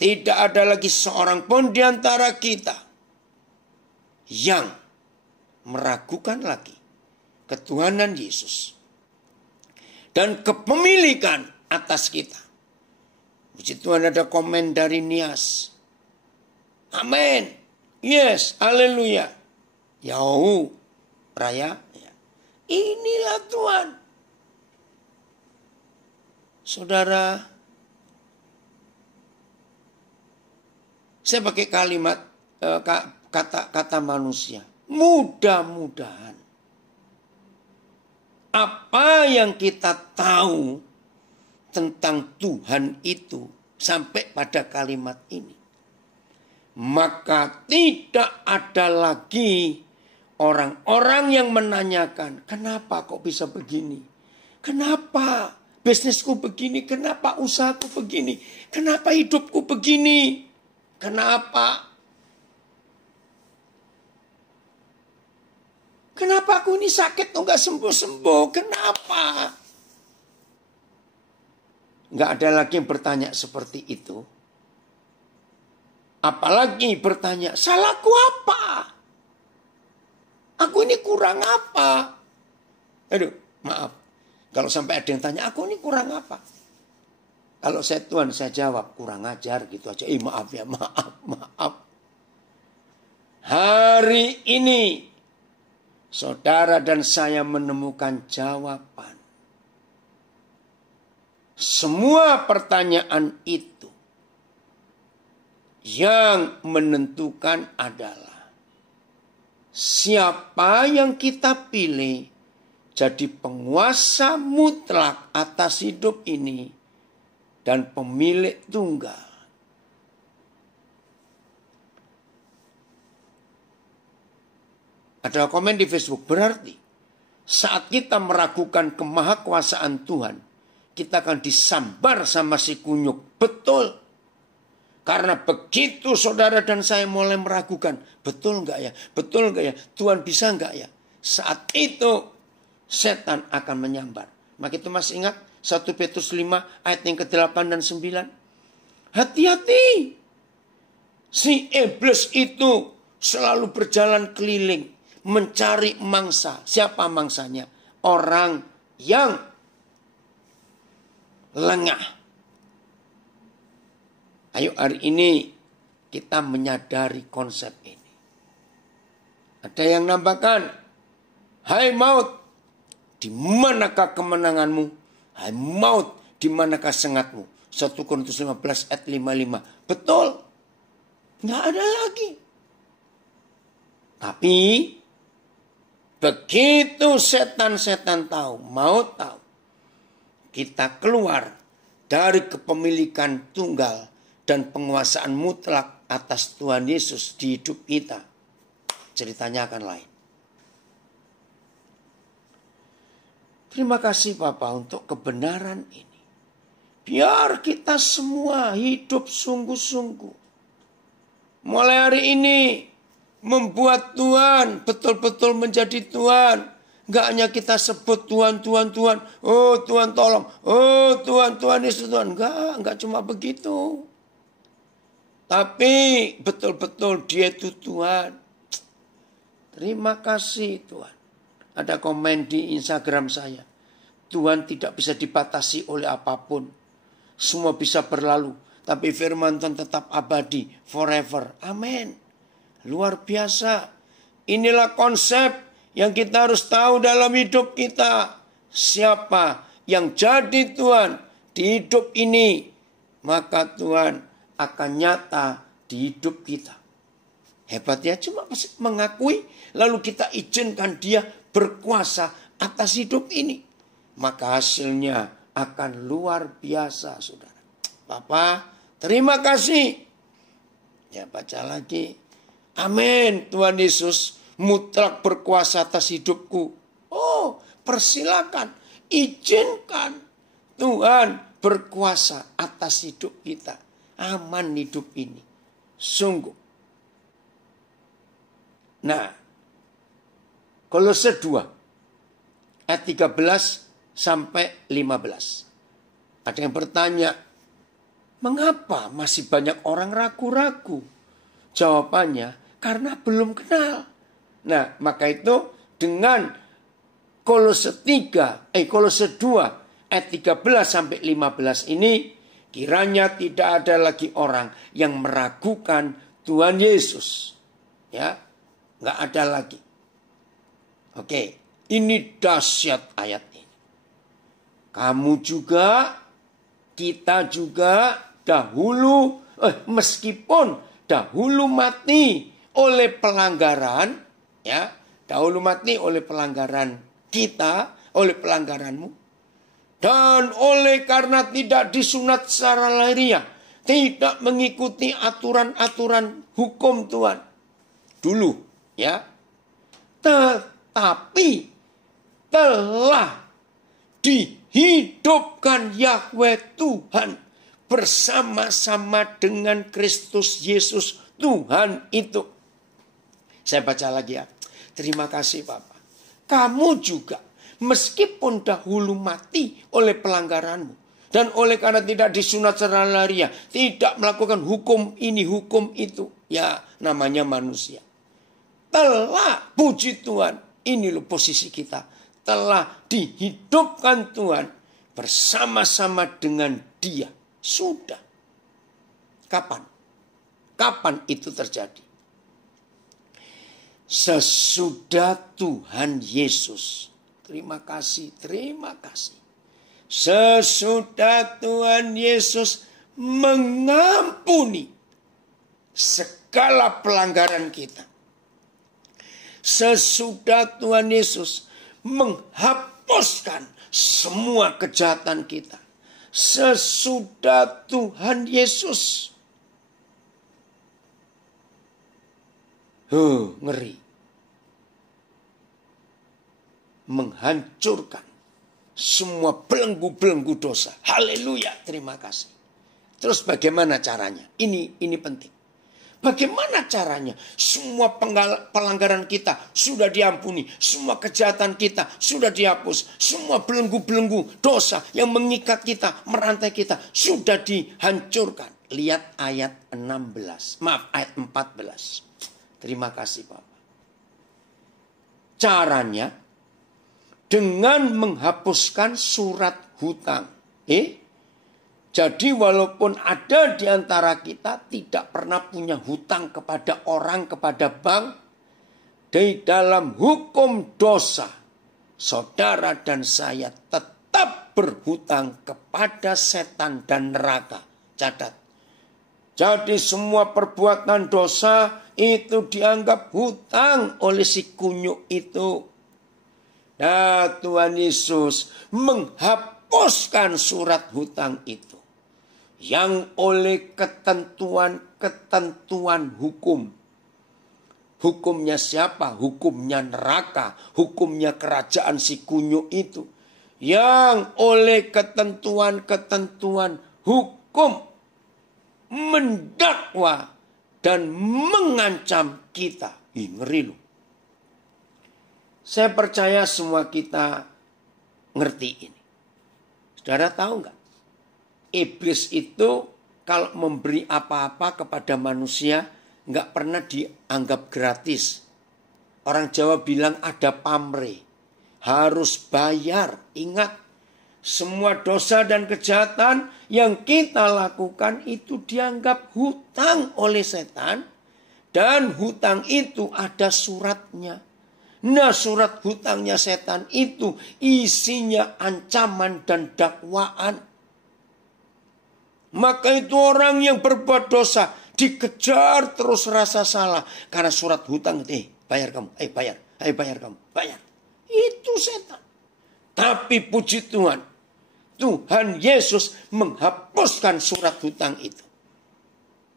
tidak ada lagi seorang pun di antara kita yang meragukan lagi ketuhanan Yesus dan kepemilikan atas kita. Puji Tuhan, ada komen dari Nias. Amin. Yes, haleluya. Yauh, Raya. Inilah Tuhan. Saudara, saya pakai kalimat kata manusia. Mudah-mudahan apa yang kita tahu tentang Tuhan itu sampai pada kalimat ini, maka tidak ada lagi orang-orang yang menanyakan, kenapa kok bisa begini? Kenapa bisnisku begini? Kenapa usahaku begini? Kenapa hidupku begini? Kenapa? Kenapa aku ini sakit kok gak sembuh-sembuh? Kenapa? Gak ada lagi yang bertanya seperti itu. Apalagi bertanya, salahku apa? Aku ini kurang apa? Aduh, maaf. Kalau sampai ada yang tanya, aku ini kurang apa? Kalau saya Tuhan, saya jawab, kurang ajar gitu aja. Maaf ya, maaf. Hari ini, saudara dan saya menemukan jawaban. Semua pertanyaan itu yang menentukan adalah siapa yang kita pilih jadi penguasa mutlak atas hidup ini dan pemilik tunggal. Ada komen di Facebook, berarti saat kita meragukan kemahakuasaan Tuhan, kita akan disambar sama si kunyuk. Betul. Karena begitu saudara dan saya mulai meragukan, betul enggak ya? Betul enggak ya? Tuhan bisa enggak ya? Saat itu setan akan menyambar. Maka itu masih ingat 1 Petrus 5 ayat yang ke-8 dan 9. Hati-hati. Si iblis itu selalu berjalan keliling, mencari mangsa. Siapa mangsanya? Orang yang lengah. Ayo hari ini kita menyadari konsep ini. Ada yang nambahkan, hai maut, di manakah kemenanganmu? Hai maut, di manakah sengatmu? 1 Korintus 15 ayat 55. Betul. Nggak ada lagi. Tapi begitu setan-setan tahu, maut tahu, kita keluar dari kepemilikan tunggal dan penguasaan mutlak atas Tuhan Yesus di hidup kita, ceritanya akan lain. Terima kasih Bapak untuk kebenaran ini. Biar kita semua hidup sungguh-sungguh. Mulai hari ini membuat Tuhan betul-betul menjadi Tuhan. Gak hanya kita sebut Tuhan, Tuhan, Tuhan. Oh Tuhan tolong. Oh Tuhan, Tuhan Yesus Tuhan. Enggak cuma begitu. Tapi betul-betul dia itu Tuhan. Terima kasih Tuhan. Ada komen di Instagram saya. Tuhan tidak bisa dibatasi oleh apapun. Semua bisa berlalu. Tapi firman Tuhan tetap abadi. Forever. Amin. Luar biasa. Inilah konsep yang kita harus tahu dalam hidup kita. Siapa yang jadi Tuhan di hidup ini, maka Tuhan akan nyata di hidup kita. Hebat ya, cuma mengakui lalu kita izinkan dia berkuasa atas hidup ini. Maka hasilnya akan luar biasa, saudara. Papa, terima kasih. Ya, baca lagi. Amin. Tuhan Yesus mutlak berkuasa atas hidupku. Oh, persilakan. Izinkan Tuhan berkuasa atas hidup kita. Aman hidup ini. Sungguh. Nah, Kolose 2 ayat 13 sampai 15. Ada yang bertanya, mengapa masih banyak orang ragu-ragu? Jawabannya, karena belum kenal. Nah, maka itu dengan Kolose 2 ayat 13 sampai 15 ini, kiranya tidak ada lagi orang yang meragukan Tuhan Yesus. Ya, nggak ada lagi. Oke, ini dahsyat ayat ini. Kamu juga, kita juga dahulu, meskipun dahulu mati oleh pelanggaran, ya, dahulu mati oleh pelanggaran kita, oleh pelanggaranmu. Dan oleh karena tidak disunat secara lahiriah, tidak mengikuti aturan-aturan hukum Tuhan dulu, ya. Tetapi telah dihidupkan Yahweh Tuhan bersama-sama dengan Kristus Yesus Tuhan itu. Saya baca lagi ya. Terima kasih Bapak. Kamu juga meskipun dahulu mati oleh pelanggaranmu. Dan oleh karena tidak disunat secara lahiriah, tidak melakukan hukum ini, hukum itu. Ya, namanya manusia. Telah, puji Tuhan, ini loh posisi kita. Telah dihidupkan Tuhan bersama-sama dengan Dia. Sudah. Kapan? Kapan itu terjadi? Sesudah Tuhan Yesus. Terima kasih, terima kasih. Sesudah Tuhan Yesus mengampuni segala pelanggaran kita. Sesudah Tuhan Yesus menghapuskan semua kejahatan kita. Sesudah Tuhan Yesus. Ngeri. Menghancurkan semua belenggu-belenggu dosa. Haleluya, terima kasih. Terus bagaimana caranya? Ini penting. Bagaimana caranya? Semua pelanggaran kita sudah diampuni. Semua kejahatan kita sudah dihapus. Semua belenggu-belenggu dosa yang mengikat kita, merantai kita sudah dihancurkan. Lihat ayat 16. Maaf, ayat 14. Terima kasih Bapak. Caranya dengan menghapuskan surat hutang. Jadi walaupun ada di antara kita tidak pernah punya hutang kepada orang, kepada bank, di dalam hukum dosa, saudara dan saya tetap berhutang kepada setan dan neraka. Catat. Jadi semua perbuatan dosa itu dianggap hutang oleh si kunyuk itu. Nah, Tuhan Yesus menghapuskan surat hutang itu. Yang oleh ketentuan-ketentuan hukum. Hukumnya siapa? Hukumnya neraka. Hukumnya kerajaan si kunyuk itu. Yang oleh ketentuan-ketentuan hukum mendakwa dan mengancam kita. Ngeri loh. Saya percaya semua kita ngerti ini. Saudara tahu nggak? Iblis itu kalau memberi apa-apa kepada manusia nggak pernah dianggap gratis. Orang Jawa bilang ada pamrih. Harus bayar. Ingat. Semua dosa dan kejahatan yang kita lakukan itu dianggap hutang oleh setan. Dan hutang itu ada suratnya. Nah, surat hutangnya setan itu isinya ancaman dan dakwaan. Maka itu orang yang berbuat dosa dikejar terus rasa salah. Karena surat hutang itu, bayar kamu, bayar kamu, bayar. Itu setan. Tapi puji Tuhan. Tuhan Yesus menghapuskan surat hutang itu.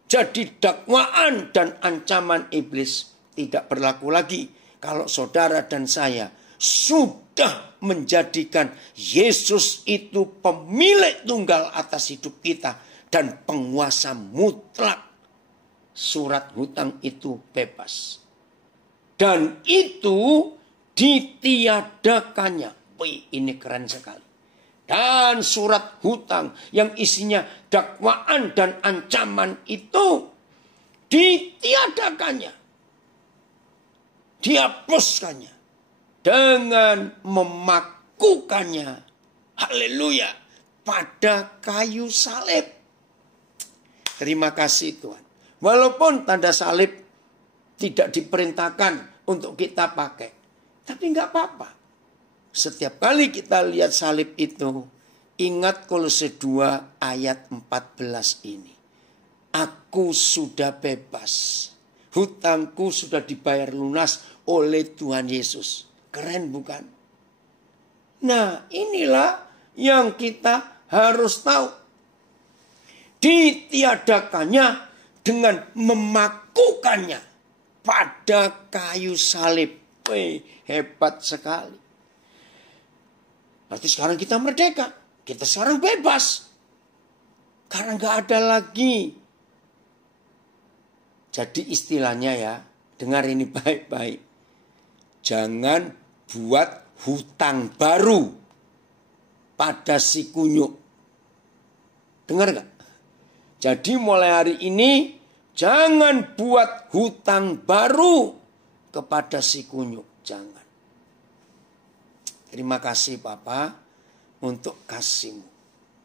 Jadi dakwaan dan ancaman iblis tidak berlaku lagi. Kalau saudara dan saya sudah menjadikan Yesus itu pemilik tunggal atas hidup kita. Dan penguasa mutlak. Surat hutang itu bebas. Dan itu ditiadakannya. Wih, ini keren sekali. Dan surat hutang yang isinya dakwaan dan ancaman itu ditiadakannya. Dihapuskannya. Dengan memakukannya. Haleluya. Pada kayu salib. Terima kasih Tuhan. Walaupun tanda salib tidak diperintahkan untuk kita pakai. Tapi nggak apa-apa. Setiap kali kita lihat salib itu, ingat Kolose 2 ayat 14 ini. Aku sudah bebas. Hutangku sudah dibayar lunas oleh Tuhan Yesus. Keren bukan? Nah, inilah yang kita harus tahu. Ditiadakannya dengan memakukannya pada kayu salib. Wih, hebat sekali. Berarti sekarang kita merdeka. Kita sekarang bebas. Karena gak ada lagi. Jadi istilahnya ya. Dengar ini baik-baik. Jangan buat hutang baru. Pada si kunyuk. Dengar gak? Jadi mulai hari ini. Jangan buat hutang baru. Kepada si kunyuk. Jangan. Terima kasih Bapak untuk kasih-Mu.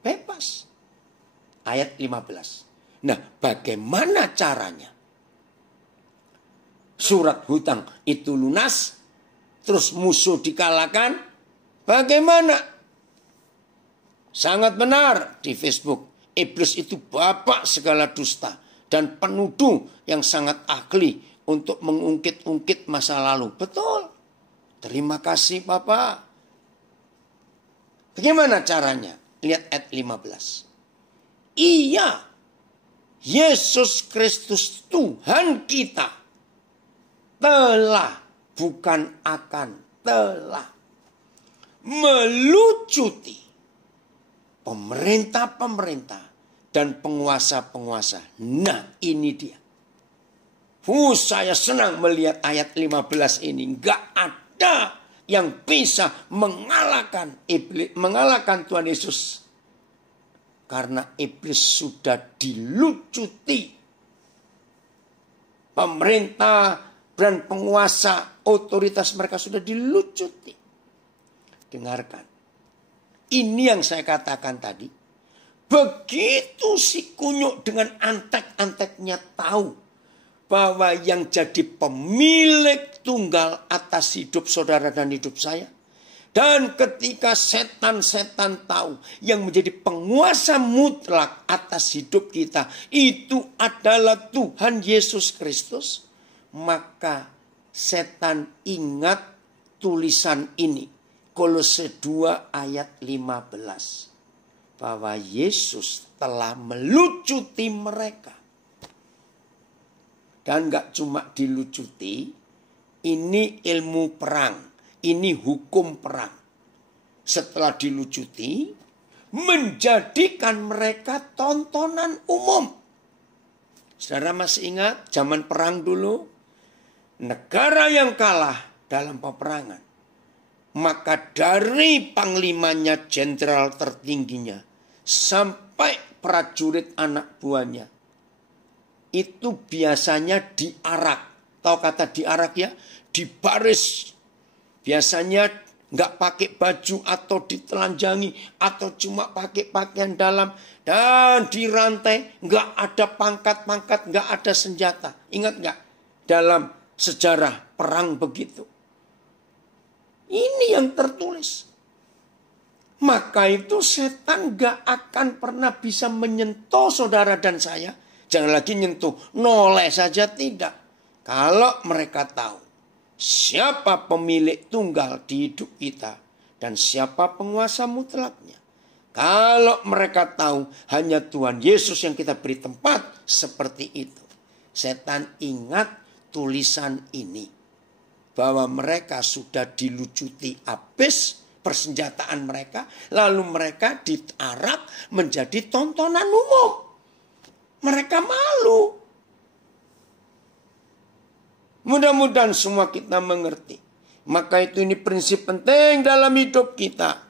Bebas. Ayat 15. Nah, bagaimana caranya? Surat hutang itu lunas. Terus musuh dikalahkan. Bagaimana? Sangat benar di Facebook. Iblis itu bapak segala dusta. Dan penuduh yang sangat ahli untuk mengungkit-ungkit masa lalu. Betul. Terima kasih Bapak. Bagaimana caranya? Lihat ayat 15. Iya, Yesus Kristus Tuhan kita telah, bukan akan, telah melucuti pemerintah-pemerintah dan penguasa-penguasa. Nah, ini dia. Saya senang melihat ayat 15 ini. Enggak ada yang bisa mengalahkan iblis, mengalahkan Tuhan Yesus. Karena iblis sudah dilucuti. Pemerintah dan penguasa otoritas mereka sudah dilucuti. Dengarkan. Ini yang saya katakan tadi. Begitu si kunyuk dengan antek-anteknya tahu bahwa yang jadi pemilik tunggal atas hidup saudara dan hidup saya. Dan ketika setan-setan tahu yang menjadi penguasa mutlak atas hidup kita itu adalah Tuhan Yesus Kristus. Maka setan ingat tulisan ini. Kolose 2 ayat 15. Bahwa Yesus telah melucuti mereka. Dan gak cuma dilucuti, ini ilmu perang, ini hukum perang. Setelah dilucuti, menjadikan mereka tontonan umum. Saudara masih ingat zaman perang dulu? Negara yang kalah dalam peperangan, maka dari panglimanya, jenderal tertingginya, sampai prajurit anak buahnya, itu biasanya diarak. Tahu kata diarak ya? Dibaris. Biasanya nggak pakai baju atau ditelanjangi. Atau cuma pakai pakaian dalam. Dan dirantai. Nggak ada pangkat-pangkat. Nggak ada senjata. Ingat nggak? Dalam sejarah perang begitu. Ini yang tertulis. Maka itu setan nggak akan pernah bisa menyentuh saudara dan saya. Jangan lagi nyentuh, noleh saja tidak. Kalau mereka tahu siapa pemilik tunggal di hidup kita dan siapa penguasa mutlaknya. Kalau mereka tahu hanya Tuhan Yesus yang kita beri tempat seperti itu. Setan ingat tulisan ini. Bahwa mereka sudah dilucuti habis persenjataan mereka. Lalu mereka diarak menjadi tontonan umum. Mereka malu. Mudah-mudahan semua kita mengerti. Maka itu ini prinsip penting dalam hidup kita.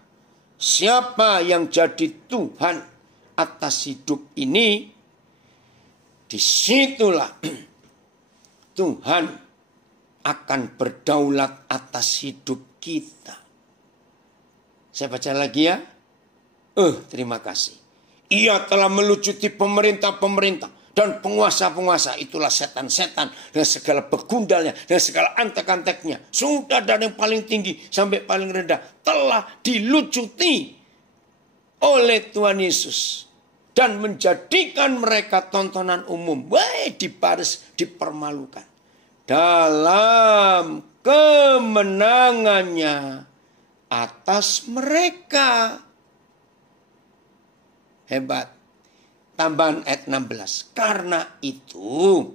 Siapa yang jadi Tuhan atas hidup ini, disitulah Tuhan akan berdaulat atas hidup kita. Saya baca lagi ya. Terima kasih. Ia telah melucuti pemerintah-pemerintah dan penguasa-penguasa. Itulah setan-setan dan segala begundalnya dan segala antek-anteknya. Sudah dari yang paling tinggi sampai paling rendah telah dilucuti oleh Tuhan Yesus. Dan menjadikan mereka tontonan umum. Dibaris, dipermalukan. Dalam kemenangannya atas mereka. Hebat. Tambahan ayat 16. Karena itu,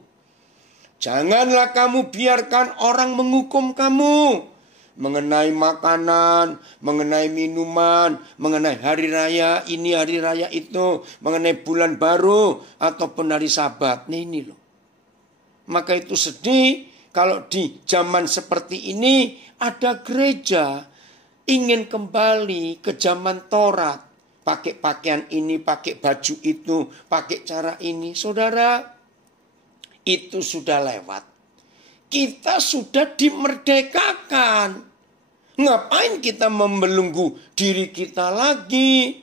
janganlah kamu biarkan orang menghukum kamu. Mengenai makanan, mengenai minuman, mengenai hari raya ini, hari raya itu. Mengenai bulan baru ataupun hari sabat. Nah ini loh. Maka itu sedih kalau di zaman seperti ini ada gereja ingin kembali ke zaman Taurat. Pakai pakaian ini, pakai baju itu, pakai cara ini. Saudara, itu sudah lewat. Kita sudah dimerdekakan. Ngapain kita membelenggu diri kita lagi?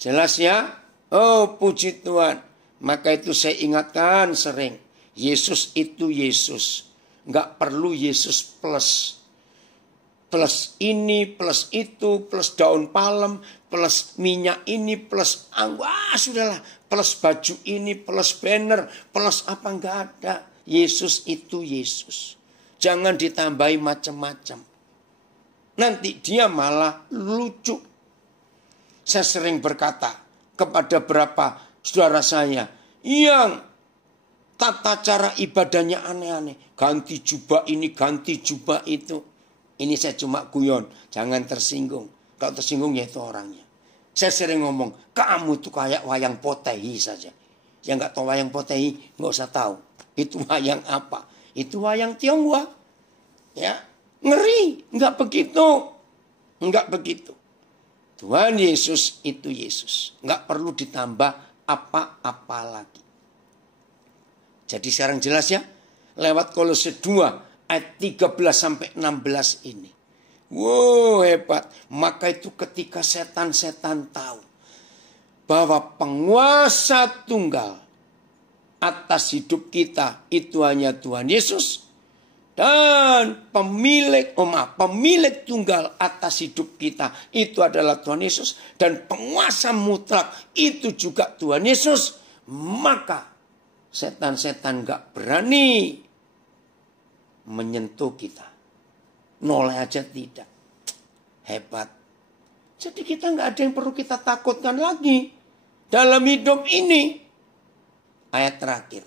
Jelas ya? Oh, puji Tuhan. Maka itu saya ingatkan sering. Yesus itu Yesus. Nggak perlu Yesus plus. Plus ini, plus itu, plus daun palem, plus minyak ini, plus sudahlah. Plus baju ini, plus banner, plus apa, nggak ada. Yesus itu Yesus. Jangan ditambahi macam-macam. Nanti dia malah lucu. Saya sering berkata kepada beberapa saudara saya yang tata cara ibadahnya aneh-aneh. Ganti jubah ini, ganti jubah itu. Ini saya cuma guyon, jangan tersinggung. Kalau tersinggung ya itu orangnya. Saya sering ngomong, kamu tuh kayak wayang potehi saja. Yang nggak tahu wayang potehi, nggak usah tahu. Itu wayang apa? Itu wayang Tionghoa. Ya, ngeri, nggak begitu. Nggak begitu. Tuhan Yesus itu Yesus. Nggak perlu ditambah apa-apa lagi. Jadi sekarang jelas ya. lewat Kolose 2 ayat 13 sampai 16 ini. Wow, hebat. Maka itu ketika setan-setan tahu bahwa penguasa tunggal atas hidup kita itu hanya Tuhan Yesus, dan pemilik tunggal atas hidup kita itu adalah Tuhan Yesus, dan penguasa mutlak itu juga Tuhan Yesus, maka setan-setan gak berani menyentuh kita. Noleh aja tidak. Hebat. Jadi kita gak ada yang perlu kita takutkan lagi dalam hidup ini. Ayat terakhir.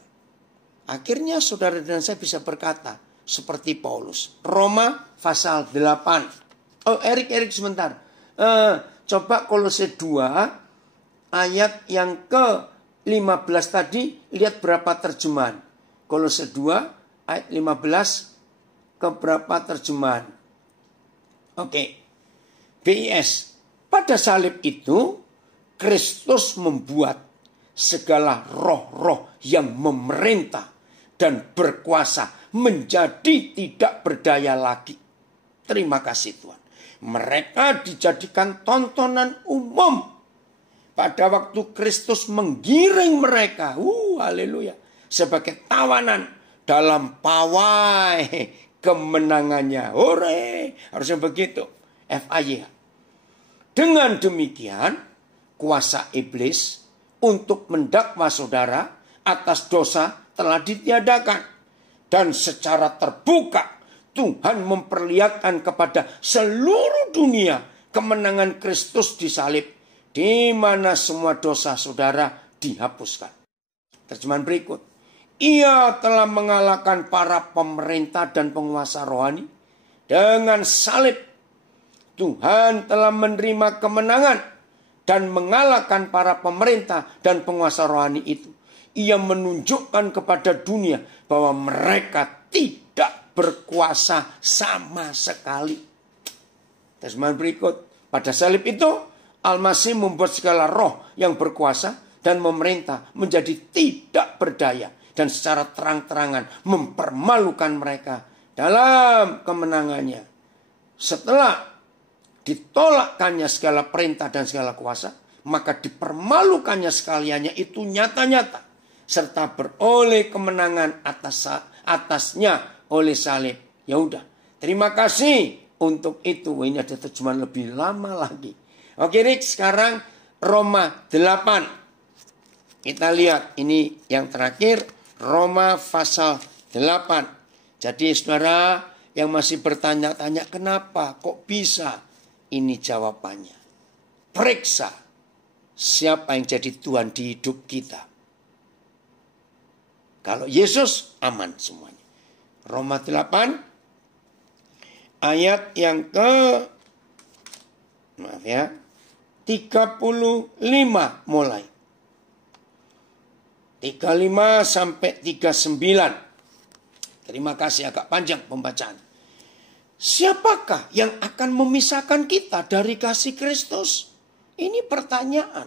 Akhirnya saudara dan saya bisa berkata seperti Paulus. Roma pasal 8. Oh, Erik sebentar. Coba Kolose 2 ayat yang ke-15 tadi, lihat berapa terjemahan. Kolose 2 ayat 15 ke berapa terjemahan. Oke. BIS. Pada salib itu Kristus membuat segala roh-roh yang memerintah dan berkuasa menjadi tidak berdaya lagi. Terima kasih Tuhan. Mereka dijadikan tontonan umum pada waktu Kristus menggiring mereka. Haleluya. Sebagai tawanan dalam pawai kemenangannya. Hore. Harusnya begitu. FIY. Dengan demikian, kuasa iblis untuk mendakwa saudara atas dosa telah ditiadakan. Dan secara terbuka Tuhan memperlihatkan kepada seluruh dunia kemenangan Kristus di salib, di mana semua dosa saudara dihapuskan. Terjemahan berikut. Ia telah mengalahkan para pemerintah dan penguasa rohani. Dengan salib, Tuhan telah menerima kemenangan dan mengalahkan para pemerintah dan penguasa rohani itu. Ia menunjukkan kepada dunia bahwa mereka tidak berkuasa sama sekali. Terjemahan berikut. Pada salib itu, Al-Masih membuat segala roh yang berkuasa dan memerintah menjadi tidak berdaya. Dan secara terang-terangan mempermalukan mereka dalam kemenangannya. Setelah ditolakkannya segala perintah dan segala kuasa, maka dipermalukannya sekaliannya itu nyata-nyata, serta beroleh kemenangan atasnya oleh salib. Ya udah, terima kasih untuk itu. Ini ada terjemahan lebih lama lagi. Oke, Rick, sekarang Roma 8. Kita lihat ini yang terakhir, Roma pasal 8. Jadi saudara yang masih bertanya-tanya kenapa kok bisa? Ini jawabannya. Periksa siapa yang jadi Tuhan di hidup kita. Kalau Yesus, aman semuanya. Roma 8 ayat yang ke 35 mulai. 35 sampai 39. Terima kasih, agak panjang pembacaan. Siapakah yang akan memisahkan kita dari kasih Kristus? Ini pertanyaan.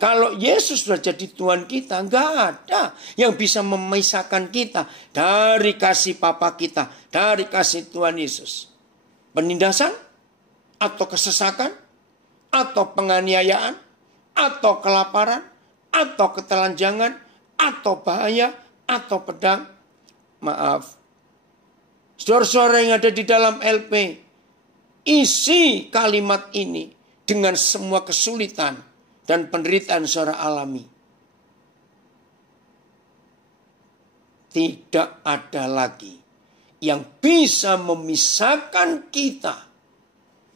Kalau Yesus sudah jadi Tuhan kita, nggak ada yang bisa memisahkan kita dari kasih Bapa kita, dari kasih Tuhan Yesus. Penindasan, atau kesesakan, atau penganiayaan, atau kelaparan, atau ketelanjangan, atau bahaya, atau pedang. Maaf. Saudara-saudara yang ada di dalam LP, isi kalimat ini dengan semua kesulitan dan penderitaan saudara alami. Tidak ada lagi yang bisa memisahkan kita,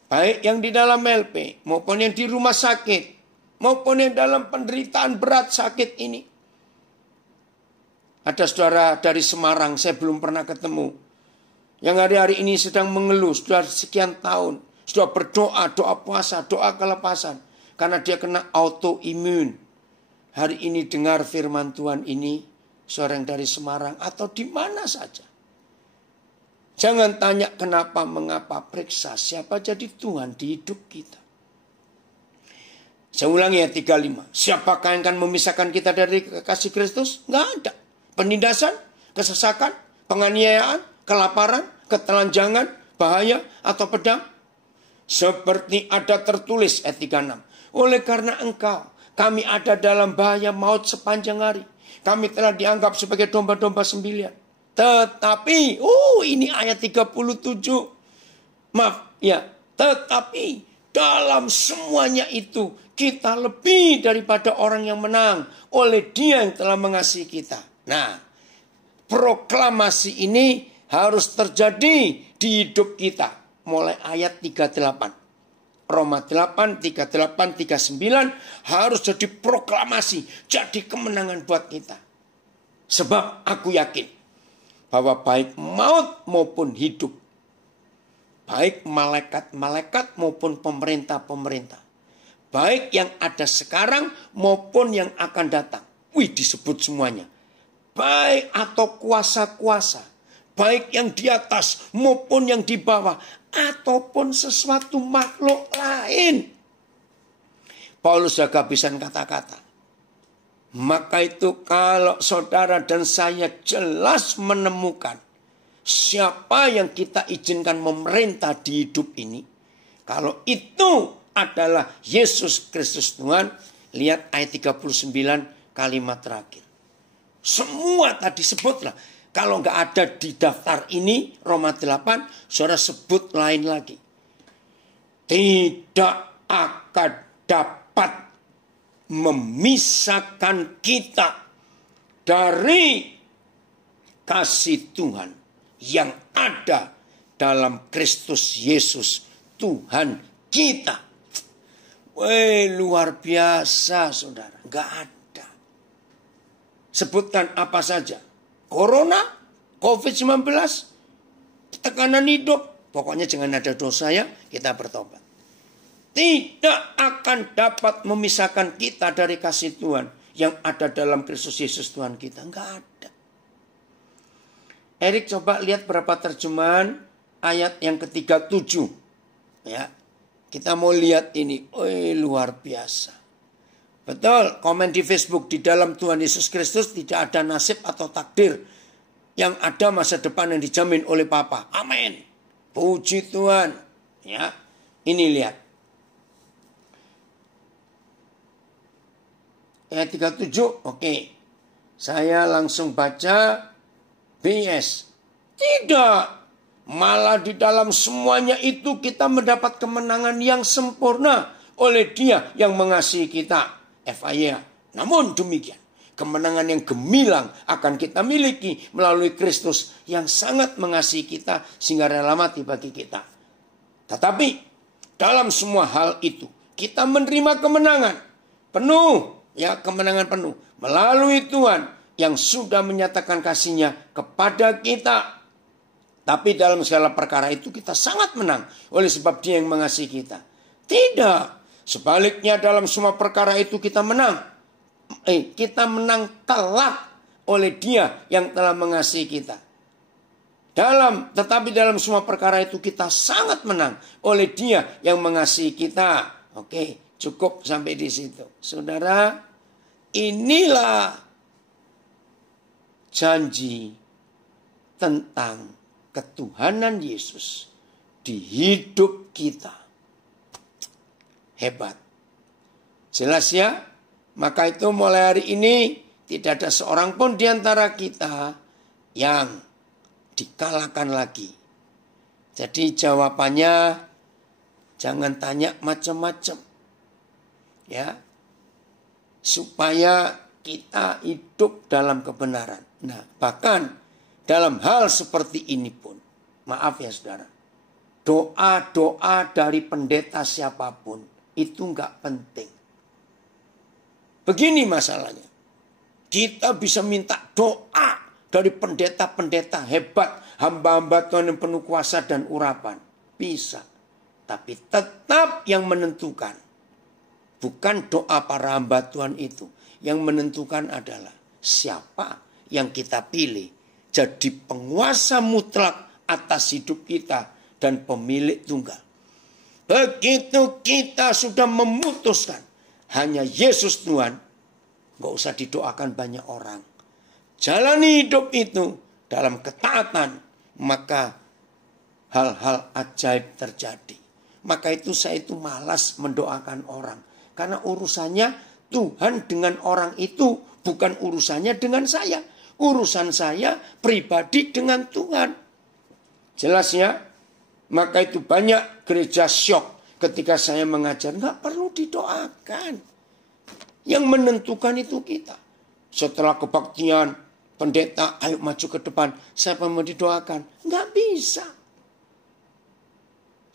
baik yang di dalam LP maupun yang di rumah sakit, maupun yang dalam penderitaan berat sakit ini. Ada saudara dari Semarang, saya belum pernah ketemu, yang hari-hari ini sedang mengeluh, sudah sekian tahun, sudah berdoa, doa puasa, doa kelepasan, karena dia kena autoimun. Hari ini dengar firman Tuhan ini, seorang dari Semarang atau di mana saja. Jangan tanya kenapa, mengapa, periksa siapa jadi Tuhan di hidup kita. Saya ulangi ya 35. Siapakah yang akan memisahkan kita dari kasih Kristus? Nggak ada. Penindasan, kesesakan, penganiayaan, kelaparan, ketelanjangan, bahaya, atau pedang? Seperti ada tertulis ayat 36. Oleh karena engkau, kami ada dalam bahaya maut sepanjang hari. Kami telah dianggap sebagai domba-domba sembelihan. Tetapi, ini ayat 37. Maaf, ya. Tetapi, dalam semuanya itu, kita lebih daripada orang yang menang oleh Dia yang telah mengasihi kita. Nah, proklamasi ini harus terjadi di hidup kita. Mulai ayat 38. Roma 8, 38, 39 harus jadi proklamasi, jadi kemenangan buat kita. Sebab aku yakin bahwa baik maut maupun hidup, baik malaikat-malaikat maupun pemerintah-pemerintah, baik yang ada sekarang maupun yang akan datang. Disebut semuanya. Baik atau kuasa-kuasa, baik yang di atas maupun yang di bawah, ataupun sesuatu makhluk lain. Paulus juga bisa kata-kata. Maka itu kalau saudara dan saya jelas menemukan siapa yang kita izinkan memerintah di hidup ini, kalau itu adalah Yesus Kristus Tuhan, lihat ayat 39 kalimat terakhir. Semua tadi sebutlah. Kalau nggak ada di daftar ini, Roma 8, saudara sebut lain lagi. Tidak akan dapat memisahkan kita dari kasih Tuhan yang ada dalam Kristus Yesus Tuhan kita. Luar biasa saudara, nggak ada. Sebutkan apa saja. Corona, COVID-19, tekanan hidup. Pokoknya jangan ada dosa ya, kita bertobat. Tidak akan dapat memisahkan kita dari kasih Tuhan yang ada dalam Kristus Yesus Tuhan kita. Enggak ada. Erik coba lihat berapa terjemahan ayat yang ke-37. Ya, kita mau lihat ini. Luar biasa. Betul, komen di Facebook, di dalam Tuhan Yesus Kristus tidak ada nasib atau takdir. Yang ada masa depan yang dijamin oleh Bapa. Amin. Puji Tuhan. Ya, ini lihat. Ayat 37, oke. Saya langsung baca BS. Tidak. Malah di dalam semuanya itu kita mendapat kemenangan yang sempurna oleh Dia yang mengasihi kita. FIA. Namun demikian, kemenangan yang gemilang akan kita miliki melalui Kristus yang sangat mengasihi kita sehingga rela mati bagi kita. Tetapi dalam semua hal itu kita menerima kemenangan penuh, ya, kemenangan penuh melalui Tuhan yang sudah menyatakan kasih-Nya kepada kita. Tapi dalam segala perkara itu kita sangat menang oleh sebab Dia yang mengasihi kita. Tidak. Sebaliknya dalam semua perkara itu kita menang. Kita menang telak oleh Dia yang telah mengasihi kita. Tetapi dalam semua perkara itu kita sangat menang oleh Dia yang mengasihi kita. Oke, cukup sampai di situ. Saudara, inilah janji tentang ketuhanan Yesus di hidup kita. Hebat. Jelas ya? Maka itu mulai hari ini tidak ada seorang pun di antara kita yang dikalahkan lagi. Jadi jawabannya jangan tanya macam-macam. Ya. Supaya kita hidup dalam kebenaran. Nah, bahkan dalam hal seperti ini pun, maaf ya saudara, doa-doa dari pendeta siapapun itu enggak penting. Begini masalahnya. Kita bisa minta doa dari pendeta-pendeta hebat, hamba-hamba Tuhan yang penuh kuasa dan urapan. Bisa. Tapi tetap yang menentukan bukan doa para hamba Tuhan itu. Yang menentukan adalah siapa yang kita pilih jadi penguasa mutlak atas hidup kita dan pemilik tunggal. Begitu kita sudah memutuskan hanya Yesus Tuhan, gak usah didoakan banyak orang. Jalani hidup itu dalam ketaatan, maka hal-hal ajaib terjadi. Maka itu saya itu malas mendoakan orang. Karena urusannya Tuhan dengan orang itu, bukan urusannya dengan saya. Urusan saya pribadi dengan Tuhan. Jelas ya? Maka itu banyak gereja syok ketika saya mengajar. Nggak perlu didoakan. Yang menentukan itu kita. Setelah kebaktian, pendeta, ayo maju ke depan. Siapa mau didoakan? Nggak bisa.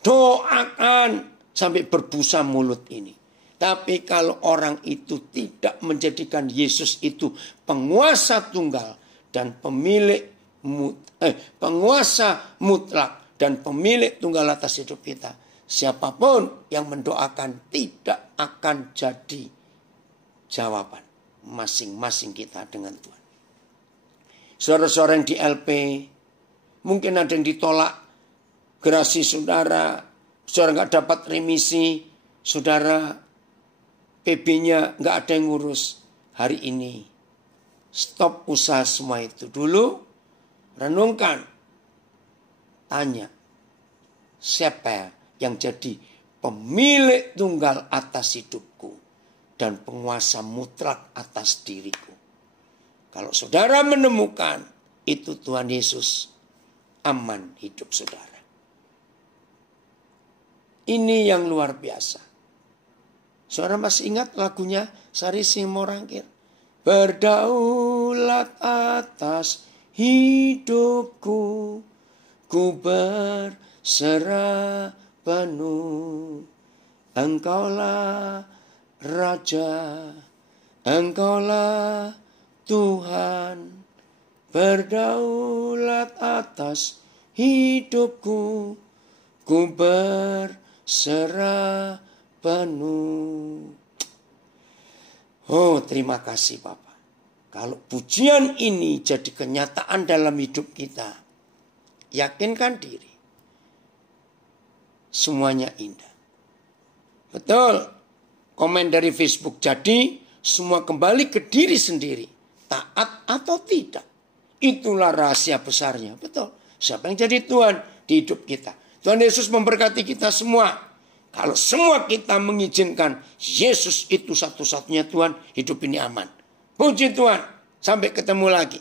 Doakan sampai berbusa mulut ini. Tapi kalau orang itu tidak menjadikan Yesus itu penguasa tunggal dan penguasa mutlak dan pemilik tunggal atas hidup kita, siapapun yang mendoakan tidak akan jadi jawaban masing-masing kita dengan Tuhan. Saudara-saudara yang di LP, mungkin ada yang ditolak gerasi saudara nggak dapat remisi, saudara PB-nya nggak ada yang ngurus. Hari ini stop usaha semua itu dulu, renungkan, tanya siapa yang jadi pemilik tunggal atas hidupku dan penguasa mutlak atas diriku. Kalau saudara menemukan itu Tuhan Yesus, aman hidup saudara. Ini yang luar biasa. Saudara masih ingat lagunya Sari Sing Morangkir? Berdaulat atas hidupku, ku berserah penuh. Engkaulah Raja, Engkaulah Tuhan, berdaulat atas hidupku, ku berserah penuh. Oh, terima kasih Bapak. Kalau pujian ini jadi kenyataan dalam hidup kita, yakinkan diri. Semuanya indah. Betul. Komen dari Facebook. Jadi semua kembali ke diri sendiri. Taat atau tidak. Itulah rahasia besarnya. Betul. Siapa yang jadi Tuhan di hidup kita. Tuhan Yesus memberkati kita semua. Kalau semua kita mengizinkan Yesus itu satu-satunya Tuhan, hidup ini aman. Puji Tuhan. Sampai ketemu lagi.